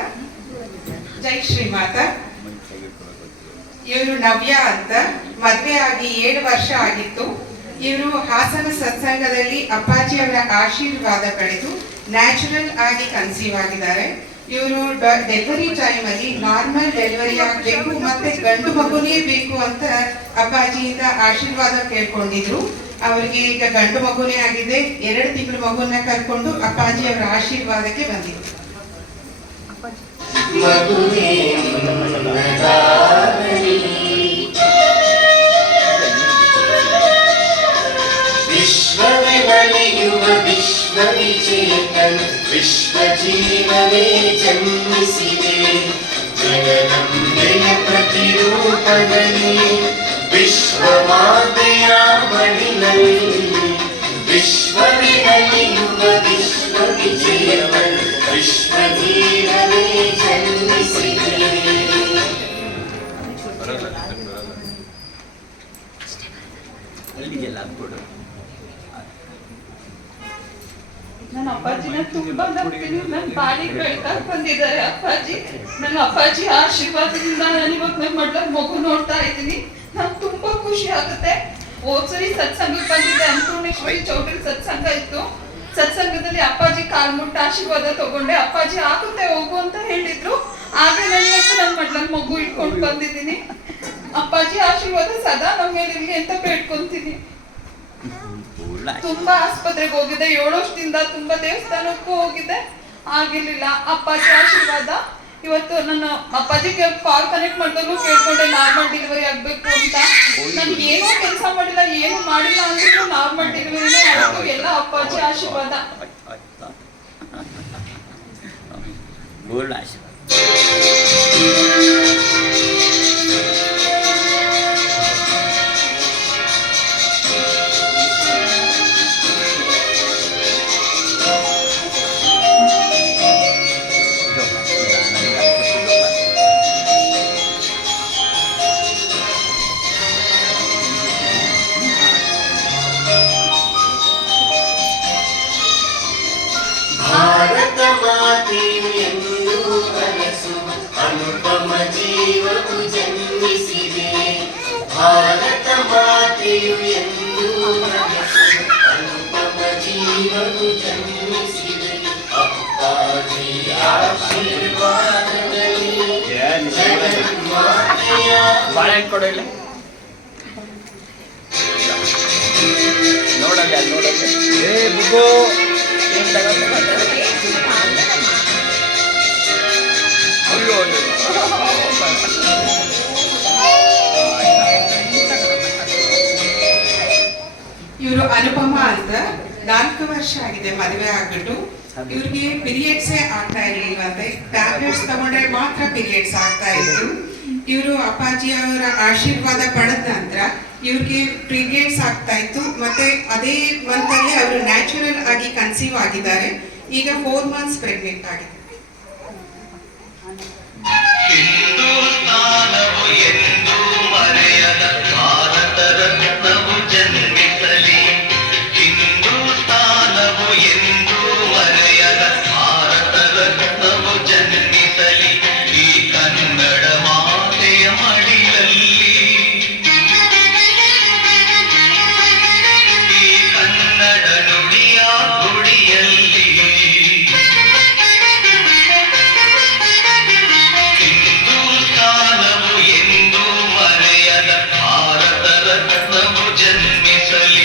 ಜೈ ಶ್ರೀಮಾತ. ಇವರು ನವ್ಯ ಅಂತ. ಮದುವೆ ಆಗಿ 7 ವರ್ಷ ಆಗಿತ್ತು. ಇವರು ಹಾಸನ ಸತ್ಸಂಗದಲ್ಲಿ ಅಪ್ಪಾಜಿ ಅವರ ಆಶೀರ್ವಾದ ಪಡೆದು ನ್ಯಾಚುರಲ್ ಆಗಿ ಕನ್ಸೀವ್ ಆಗಿದ್ದಾರೆ. ಇವರು ಡೆಲಿವರಿ ಟೈಮಲ್ಲಿ ನಾರ್ಮಲ್ ಡೆಲಿವರಿ ಆಗಬೇಕು ಮತ್ತೆ ಗಂಡು ಮಗುನೇ ಬೇಕು ಅಂತ ಅಪ್ಪಾಜಿಯಿಂದ ಆಶೀರ್ವಾದ ಕೇಳ್ಕೊಂಡಿದ್ರು. ಅವರಿಗೆ ಈಗ ಗಂಡು ಮಗುನೇ ಆಗಿದೆ. 2 ತಿಂಗಳು ಮಗುವನ್ನ ಕರ್ಕೊಂಡು ಅಪ್ಪಾಜಿ ಅವರ ಆಶೀರ್ವಾದಕ್ಕೆ ಬಂದಿದ್ರು. ಮಗುವೇ ನಿನ್ನದಾಗಲಿ. ವಿಶ್ವವೇ ನಲಿಯುವ ವಿಶ್ವ ವಿಜೇತನ್ ವಿಶ್ವ ಜೀವವೇ ಜನ್ಮಿಸಿದೆ. ಜಗದಂಬೆಯ ಪ್ರತಿರೂಪದಲ್ಲಿ ವಿಶ್ವ ಮಾತೆಯ ಮಡಿಲಲ್ಲಿ ವಿಶ್ವವೇ ನಲಿಯುವ ವಿಶ್ವ ವಿಜೇತನ್ ವಿಶ್ವ ಜೀವವೇ ಜನ್ಮಿಸಿದೆ. ನನ್ನ ಅಪ್ಪಾಜಿನ ತುಂಬಾ ನಂಬ್ತೀನಿ. ನನ್ನ ಬಾಡಿಗೆ ಬೆಳ್ತಾ ಬಂದಿದ್ದಾರೆ ಅಪ್ಪಾಜಿ. ನನ್ನ ಅಪ್ಪಾಜಿ ಆಶೀರ್ವಾದದಿಂದ ನಾನು ಇವಾಗ ನನ್ನ ಮಡ್ಲ ಮಗು ನೋಡ್ತಾ ಇದ್ದೀನಿ. ನಂಗೆ ತುಂಬಾ ಖುಷಿ ಆಗುತ್ತೆ. ಹೋದ್ಸರಿ ಸತ್ಸಂಗಕ್ಕೆ ಬಂದಿದ್ದೆ, ಅನ್ನಪೂರ್ಣೇಶ್ವರಿ ಚೌಟ್ರಿ ಸತ್ಸಂಗ ಇತ್ತು. ಸತ್ಸಂಗದಲ್ಲಿ ಅಪ್ಪಾಜಿ ಕಾಲ್ ಮುಟ್ಟ ಆಶೀರ್ವಾದ ತಗೊಂಡೆ. ಅಪ್ಪಾಜಿ ಆಗುತ್ತೆ ಹೋಗು ಅಂತ ಹೇಳಿದ್ರು. ಆಗ ನಾನು ಇವತ್ತು ನನ್ನ ಮಡ್ಲನ್ ಮಗು ಇಟ್ಕೊಂಡು ಬಂದಿದ್ದೀನಿ. ಅಪ್ಪಾಜಿ ಆಶೀರ್ವಾದ ಸದಾ ನಮ್ಮ ಮೇಲೆ ಇರ್ಲಿ ಅಂತ ಬೇಡ್ಕೊಂತೀನಿ. ತುಂಬಾ ಆಸ್ಪತ್ರೆಗೆ ಹೋಗಿದ್ದೆ. 7 ವರ್ಷದಿಂದ ತುಂಬಾ ದೇವಸ್ಥಾನಕ್ಕೂ ಹೋಗಿದ್ದೆ, ಆಗಿರ್ಲಿಲ್ಲ. ಅಪ್ಪಾಜಿ ಆಶೀರ್ವಾದ ಇವತ್ತು ನನ್ನ ಅಪ್ಪಾಜಿಗೆ ಕಾಲ್ ಕನೆಕ್ಟ್ ಮಾಡಿದ್ರು ಕೇಳ್ಕೊಂಡೆ ನಾರ್ಮಲ್ ಡೆಲಿವರಿ ಆಗ್ಬೇಕು ಅಂತ. ನಾನು ಏನೂ ಕೆಲಸ ಮಾಡಿಲ್ಲ, ಏನು ಮಾಡಿಲ್ಲ ಅಂದ್ರೂ ನಾರ್ಮಲ್ ಡೆಲಿವರಿನೇ ಆಯ್ತು. ಎಲ್ಲ ಅಪ್ಪಾಜಿ ಆಶೀರ್ವಾದ. ಭಾರತ ಮಾತೆಯು ಎಂದು ಕನಸು ಅನುಪಮ ಜೀವವು ಜನ್ಮಿಸಿದೆ. ಭಾರತ ಮಾತೆಯು ಎಂದು ಕನಸು ಅನುಪಮ ಜೀವವು ಜನ್ಮಿಸಿದೆ. ಅಪ್ಪಾಜಿಯ ಆಶೀರ್ವಾದದಲ್ಲಿ ಜಗನ್ಮಾತೆಯ ಬಾಳೆಹಣ್ಣು ಕೊಡಲ್ಲ ನೋಡಲ್ಲ ನೋಡಲ್ಲ ಏ ಬುಗೋ ಇವರು ಅನುಪಮ ಅಂತ 4 ವರ್ಷ ಆಗಿದೆ ಮದುವೆ ಆಗ್ಬಿಟ್ಟು. ಇವ್ರಿಗೆ ಪೀರಿಯಡ್ಸೇ ಆಗ್ತಾ ಇರ್ಲಿಲ್ವಂತೆ. ಟ್ಯಾಬ್ಲೆಟ್ಸ್ ತಗೊಂಡ್ರೆ ಮಾತ್ರ ಪೀರಿಯಡ್ಸ್ ಆಗ್ತಾ ಇತ್ತು. ಇವರು ಅಪ್ಪಾಜಿಯವರ ಆಶೀರ್ವಾದ ಪಡೆದ ನಂತರ ಇವ್ರಿಗೆ ಪೀರಿಯಡ್ಸ್ ಆಗ್ತಾ ಇತ್ತು. ಮತ್ತೆ ಅದೇ ಮಂತ್ ಅಲ್ಲಿ ಅವರು ನ್ಯಾಚುರಲ್ ಆಗಿ ಕನ್ಸೀವ್ ಆಗಿದ್ದಾರೆ. ಈಗ 4 months ಪ್ರೆಗ್ನೆಂಟ್ ಆಗಿದೆ. ಹಿಂದೂಸ್ತಾನವು ಎಂದು ಮರೆಯದ ಭಾರತ ರತ್ನವು ಜನ್ಮಿಸಲಿ. ಹಿಂದೂಸ್ತಾನವು ಎಂದು ಮರೆಯದ ಭಾರತ ರತ್ನವು ಜನ್ಮಿಸಲಿ. ಈ ಕನ್ನಡ ಮಾತೆಯ ಮಡಿಲಲ್ಲಿ, ಈ ಕನ್ನಡ ನುಡಿಯ ಗುಡಿಯಲ್ಲಿ ಹಿಂದೂಸ್ತಾನವು ಎಂದು ಮರೆಯದ ಭಾರತ ರತ್ನವು ಜನ್ಮಿಸಲಿ.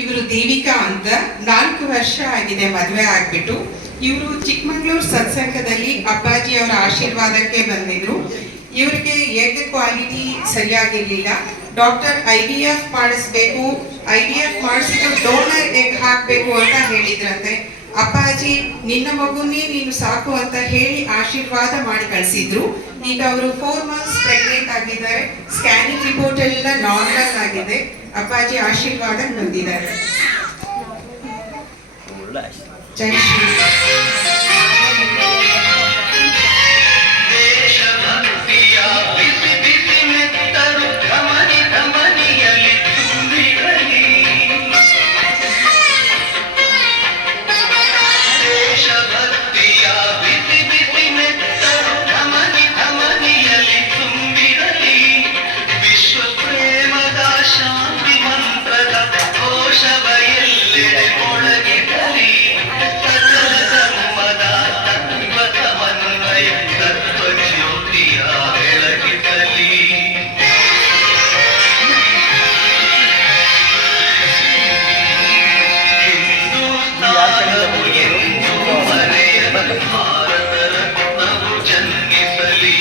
ಇವರು ದೇವಿಕಾ ಅಂತ 4 ವರ್ಷ ಆಗಿದೆ ಮದುವೆ ಆಗ್ಬಿಟ್ಟು. ಇವರು ಚಿಕ್ಕಮಂಗ್ಳೂರು ಸತ್ಸಂಗದಲ್ಲಿ ಅಪ್ಪಾಜಿ ಅವರ ಆಶೀರ್ವಾದಕ್ಕೆ ಬಂದಿದ್ರು. ಇವರಿಗೆ ಎಗ್ ಕ್ವಾಲಿಟಿ ಸರಿಯಾಗಿರ್ಲಿಲ್ಲ. ಡಾಕ್ಟರ್ IVF ಮಾಡಿಸ್ಬೇಕು, IVF ಮಾಡಿಸಿದ್ರು ಡೋನರ್ ಎಗ್ ಹಾಕಬೇಕು ಅಂತ ಹೇಳಿದ್ರಂತೆ. ಅಪ್ಪಾಜಿ ನಿನ್ನ ಮಗುನೇ ನೀನು ಸಾಕು ಅಂತ ಹೇಳಿ ಆಶೀರ್ವಾದ ಮಾಡಿ ಕಳಿಸಿದ್ರು. ಈಗ ಅವರು 4 months ಪ್ರೆಗ್ನೆಂಟ್ ಆಗಿದ್ದಾರೆ. ಸ್ಕ್ಯಾನಿಂಗ್ ರಿಪೋರ್ಟ್ ಎಲ್ಲ ನಾರ್ಮಲ್ ಆಗಿದೆ. ಅಪ್ಪಾಜಿ ಆಶೀರ್ವಾದ ಹೊಂದಿದ್ದಾರೆ. ಜೈ ಶ್ರೀ ದೇಶಭಕ್ತಿಯ ಬಿಸಿ ಬಿಸಿ ಮೆತ್ತರು ಧಮನಿ ಧಮನಿಯಲ್ಲಿ ತುಂಬಿರಲಿ. ದೇಶಭಕ್ತಿಯ ಬಿಸಿ ಬಿಸಿ ಮೆತ್ತರು ಧಮನಿ ಧಮನಿಯಲ್ಲಿ ತುಂಬಿರಲಿ. ವಿಶ್ವ ಪ್ರೇಮದ ಶಾಂತಿ ಮಂತ್ರದ ಘೋಷವ ಎಲ್ಲೆಡೆ ಮೊಳಗಿರಲಿ. ಸಕಲ ಧರ್ಮದ ತತ್ವ ಸಮನ್ವಯ ತತ್ವ ಜ್ಯೋತಿಯ ಬೆಳಗಿಸಲಿ. ಹಿಂದೂಸ್ತಾನವು ಎಂದು ಮರೆಯದ ಭಾರತ ರತ್ನವು ಜನ್ಮಿಸಲಿ.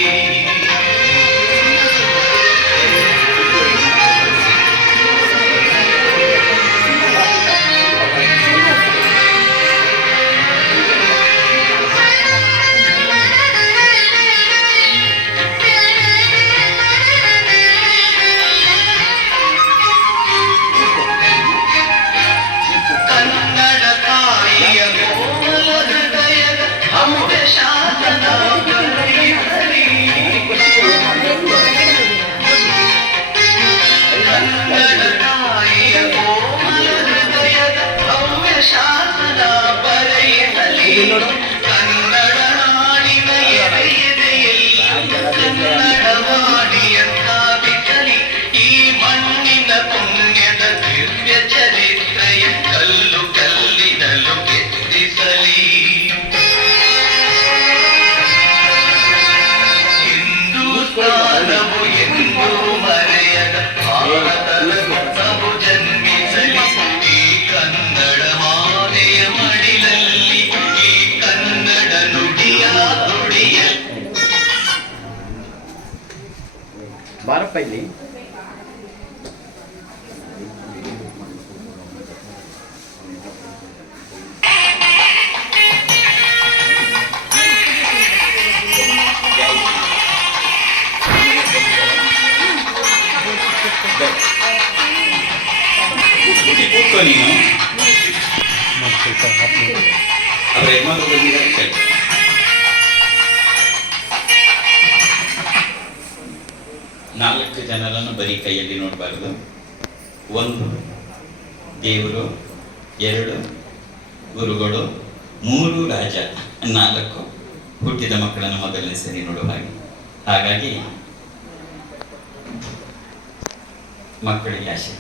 ಕನ್ನಡ ತಾಯಿಯ ಕೋಮಲ ಹೃದಯದ ಅಮೃತ ಶಾಸನ ಬರೆಯಿರಲಿ. ಕನ್ನಡ ತಾಯಿಯ ಕೋಮಲ ಹೃದಯದ ಭವ್ಯ ಶಾಸನ ಬರೆಯಿರಲಿ. ಕನ್ನಡ ನಾಡಿನ ಎದೆ ಎದೆಯಲ್ಲಿ ಕನ್ನಡ ವಾಣಿಯ ಸ್ಥಾಪಿಸಲಿ. ಈ ಮಣ್ಣಿನ ಪುಣ್ಯದ ದಿವ್ಯ ಚರಿತ್ರೆಯ ಕಲ್ಲು ಕಲ್ಲಿನಲ್ಲೂ ಕೆತ್ತಿಸಲಿ. ಬಾರಪ್ಪ ಇಲ್ಲಿ. ಕೂತ್ಕೋ ನೀನು. ಅವ್ರ ಯಜಮಾನರು ಬಂದಿದ್ದಾರೆ ಕೇಳಿ. ನಾಲ್ಕು ಜನರನ್ನು ಬರೀ ಕೈಯಲ್ಲಿ ನೋಡಬಾರ್ದು. 1 ದೇವರು, 2 ಗುರುಗಳು, 3 ರಾಜ, 4 ಹುಟ್ಟಿದ ಮಕ್ಕಳನ್ನು ಮೊದಲನೇ ಸರಿ ನೋಡುವ ಹಾಗೆ. ಹಾಗಾಗಿ ಮಕ್ಕಳಿಗೆ ಆಶೆ.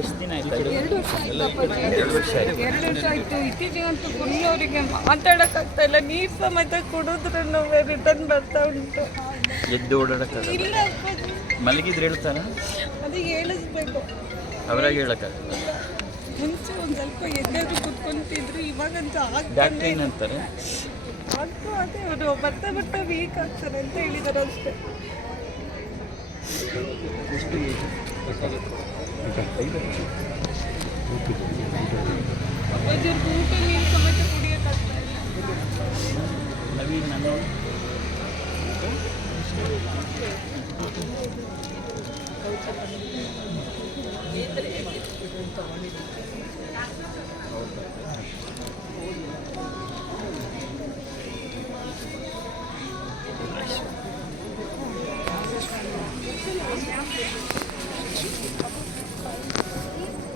ಎಷ್ಟು ದಿನ ಆಯ್ತು? 2 ವರ್ಷ ಆಯ್ತು. ಇತ್ತೀಚೆಗಂತೂ ಫುಲ್ ಅವರಿಗೆ ಮಾತಾಡೋಕ್ಕಾಗ್ತಾ ಇಲ್ಲ. ನೀರು ಸಮೇತ ಕುಡಿದ್ರು ರಿಟರ್ನ್ ಬರ್ತಾ ಉಂಟು. ಎದ್ದು ಓಡಾಡಕ್ಕಾಗಲ್ಲ. ಇಲ್ಲ ಅಪ್ಪಾಜಿ, ಮಲಗಿದ್ರೆ ಹೇಳ್ತಾರ? ಅದು ಹೇಳಿಸ್ಬೇಕು. ಅವರಾಗಿ ಹೇಳಕ್ಕಾಗಲ್ಲ. ಮುಂಚೆ ಒಂದು ಸ್ವಲ್ಪ ಎದ್ದಾದ್ರು ಕುತ್ಕೊಂತಿದ್ರು, ಇವಾಗಂತೂ ಡಾಕ್ಟ್ರ್ ಆಗ್ತಾನೆ ಏನಂತಾರೆ? ಆಗ್ತೂ ಅದೇ ಅವರು ಬರ್ತಾ ಬರ್ತಾ ವೀಕ್ ಆಗ್ತಾರೆ ಅಂತ ಹೇಳಿದಾರೆ ಅಷ್ಟೇ. ಎಷ್ಟು ಏಜ್? ಅಪ್ಪಾಜಿ ಅವ್ರಿಗೆ ಊಟ ನೀರು ಸಮೇತ ಕುಡಿಯೋಕ್ಕಾಗ್ತಾ ಇಲ್ಲ. ನವೀನ್ ನಾನು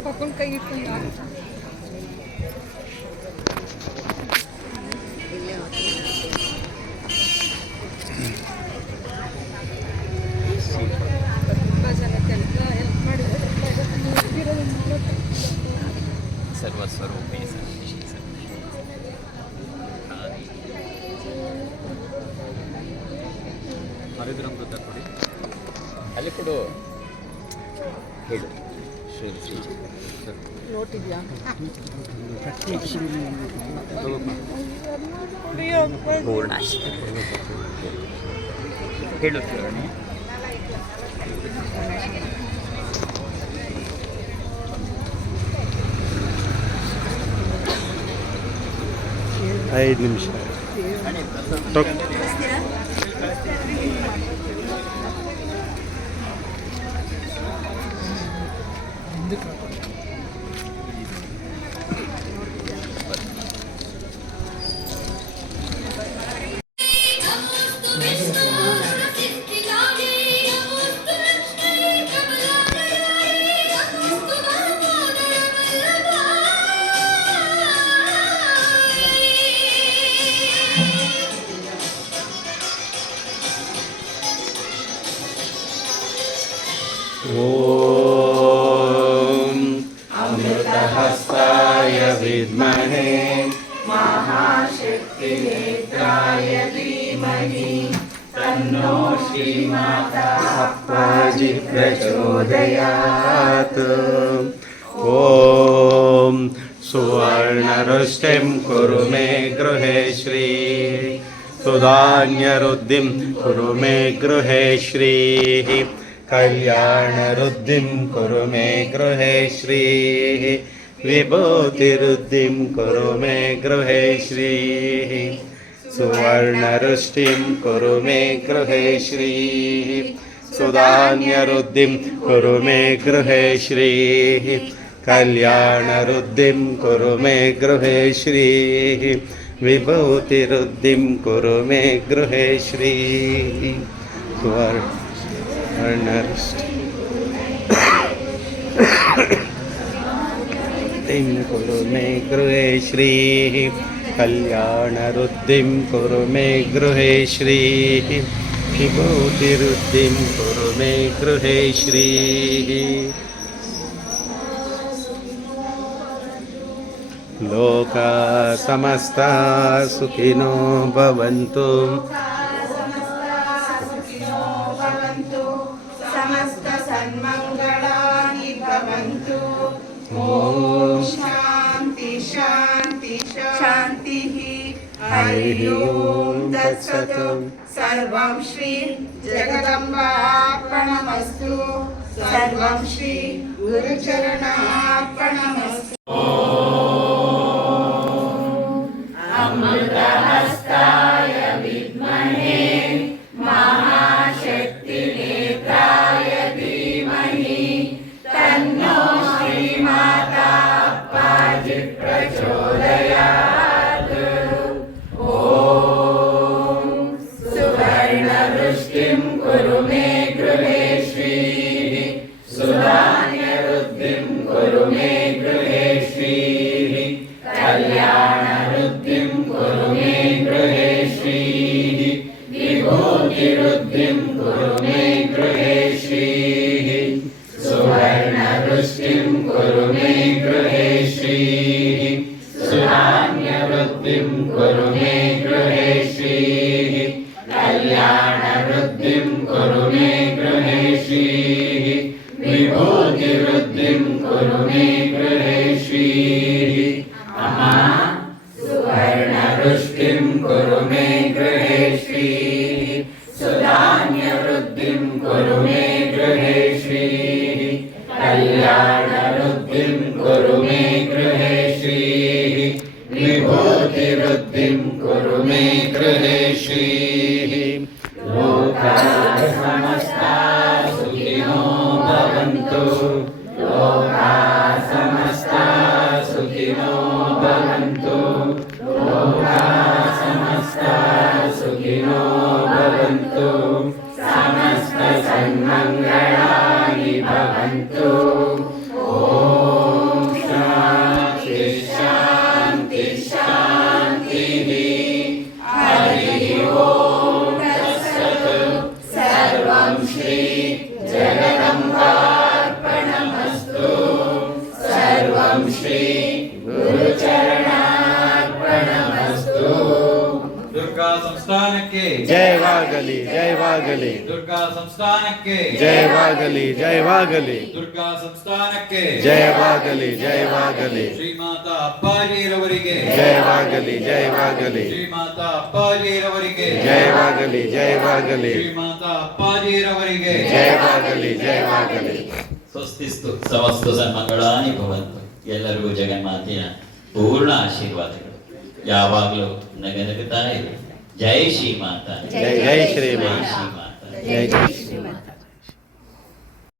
ಪಕ್ಕನ ಕೈ ಇಟ್ಕೊಂಡು 5 ಅಮೃತ ಕೊಡಿ. ಅಲ್ಲಿ ಕೊಡು. ಹೇಳು. ಶ್ರೀ ಶ್ರೀ ನೋಟಿದ್ಯಾ? ಪೂರ್ಣ ಹೇಳು ಕಿರಣಿ. ಐದು ನಿಮಿಷ ಓಂ नेत्राय धीमहि तन्नो श्रीमाता अप्पाजि प्रचोदयात्। ॐ सुवर्णरुष्टिं कुरु मे गृहे श्री सुधान्यरुद्धिं कुरु मे गृहे श्रीः कल्याणरुद्धिं कुरु मे गृहे श्रीः विभूतिरुद्धिं कुरु मे गृहे श्रीः सुवर्णरुष्टिं कुरु मे गृहे श्रीः सुधान्यरुद्धिं कुरु मे गृहे श्रीः कल्याणरुद्धिं कुरु मे गृहे श्रीः विभूतिरुद्धिं कुरु मे गृहे श्रीः सुवर्णरुष्टिं कुरु मे गृहे श्रीः कल्याणरुद्धिं कुरु मे गृहे श्रीः विभूतिरुद्धिं कुरु मे गृहे श्रीः लोका समस्ता सुखिनो भवन्तु समस्त सन्मंगलानि भवन्तु। ॐ शान्ति शान्ति शान्तिः। हरि ओं तत्सत्। सर्वं श्री जगदम्बार्पणमस्तु। सर्वं श्री गुरुचरणार्पणमस्तु। अमृतहस्ताय विद्महे महाशक्तिनेत्राय धीमहि तन्नो श्रीमाता अप्पाजि प्रचोदयात्। ॐ सुवर्णवृष्टिं कुरु मे गृहे श्रीः सुधान्यरुद्धिं कुरु मे गृहे श्रीः कल्याणरुद्धिं कुरु मे गृहे श्रीः विभूतिरुद्धिं कुरु मे गृहे श्रीः सुवर्णवृष्टिं कुरु मे गृहे श्रीः सुधान्यवृद्धिं कुरु मे गृहे श्रीः कल्याणवृद्धिं कुरु मे गृहे श्रीः विभूतिवृद्धिं कुरु मे गृहे श्रीः अमा सुवर्णवृष्टिं कुरु मे गृहे श्रीः सुधान्यवृद्धिं कुरु मे गृहे श्रीः कल्याणवृद्धिं कुरु मे गृहे श्रीः विभूतिवृद्धिं कुरु मे गृहे श्रीः लोकाः समस्ताः सुखिनो भवन्तु लोकाः समस्ताः सुखिनो भवन्तु लोकाः समस्ताः सुखिनो भवन्तु समस्त सन्मङ्गलानि भवन्तु। ॐ शान्ति शान्ति शान्तिः। हरि ओं तत्सत्। सर्वं श्री जगदम्बार्पणमस्तु। सर्वं श्री गुरुचरणार्पणमस्तु। ದುರ್ಗಾ ಸಂಸ್ಥಾನಕ್ಕೆ जयवागली जयवागली ದುರ್ಗಾ ಸಂಸ್ಥಾನಕ್ಕೆ जयवागली जयवागली ದುರ್ಗಾ ಸಂಸ್ಥಾನಕ್ಕೆ जयवागली जयवागली ಶ್ರೀಮಾತಾ ಅಪ್ಪಾಜಿರವರಿಗೆ जयवागली जयवागली ಶ್ರೀಮಾತಾ ಅಪ್ಪಾಜಿರವರಿಗೆ जयवागली जयवागली ಶ್ರೀಮಾತಾ ಅಪ್ಪಾಜಿರವರಿಗೆ जयवागली जयवागली। ಸ್ವಸ್ತಿಸ್ತು ಸಮಸ್ತ ಸನ್ಮಂಗಳಾನಿ ಭವಂತು. ಎಲ್ಲರಿಗೂ ಜಗನ್ಮಾತೆಯ ಪೂರ್ಣ ಆಶೀರ್ವಾದಗಳು ಯಾವಾಗಲೂ ನಗನಗುತ್ತಾ ಇರು. ಜೈ ಶ್ರೀ ಮಾತಾ. जय जय श्री ಜೈ माता। ಶ್ರೀ ಮಾತಾ. जय जय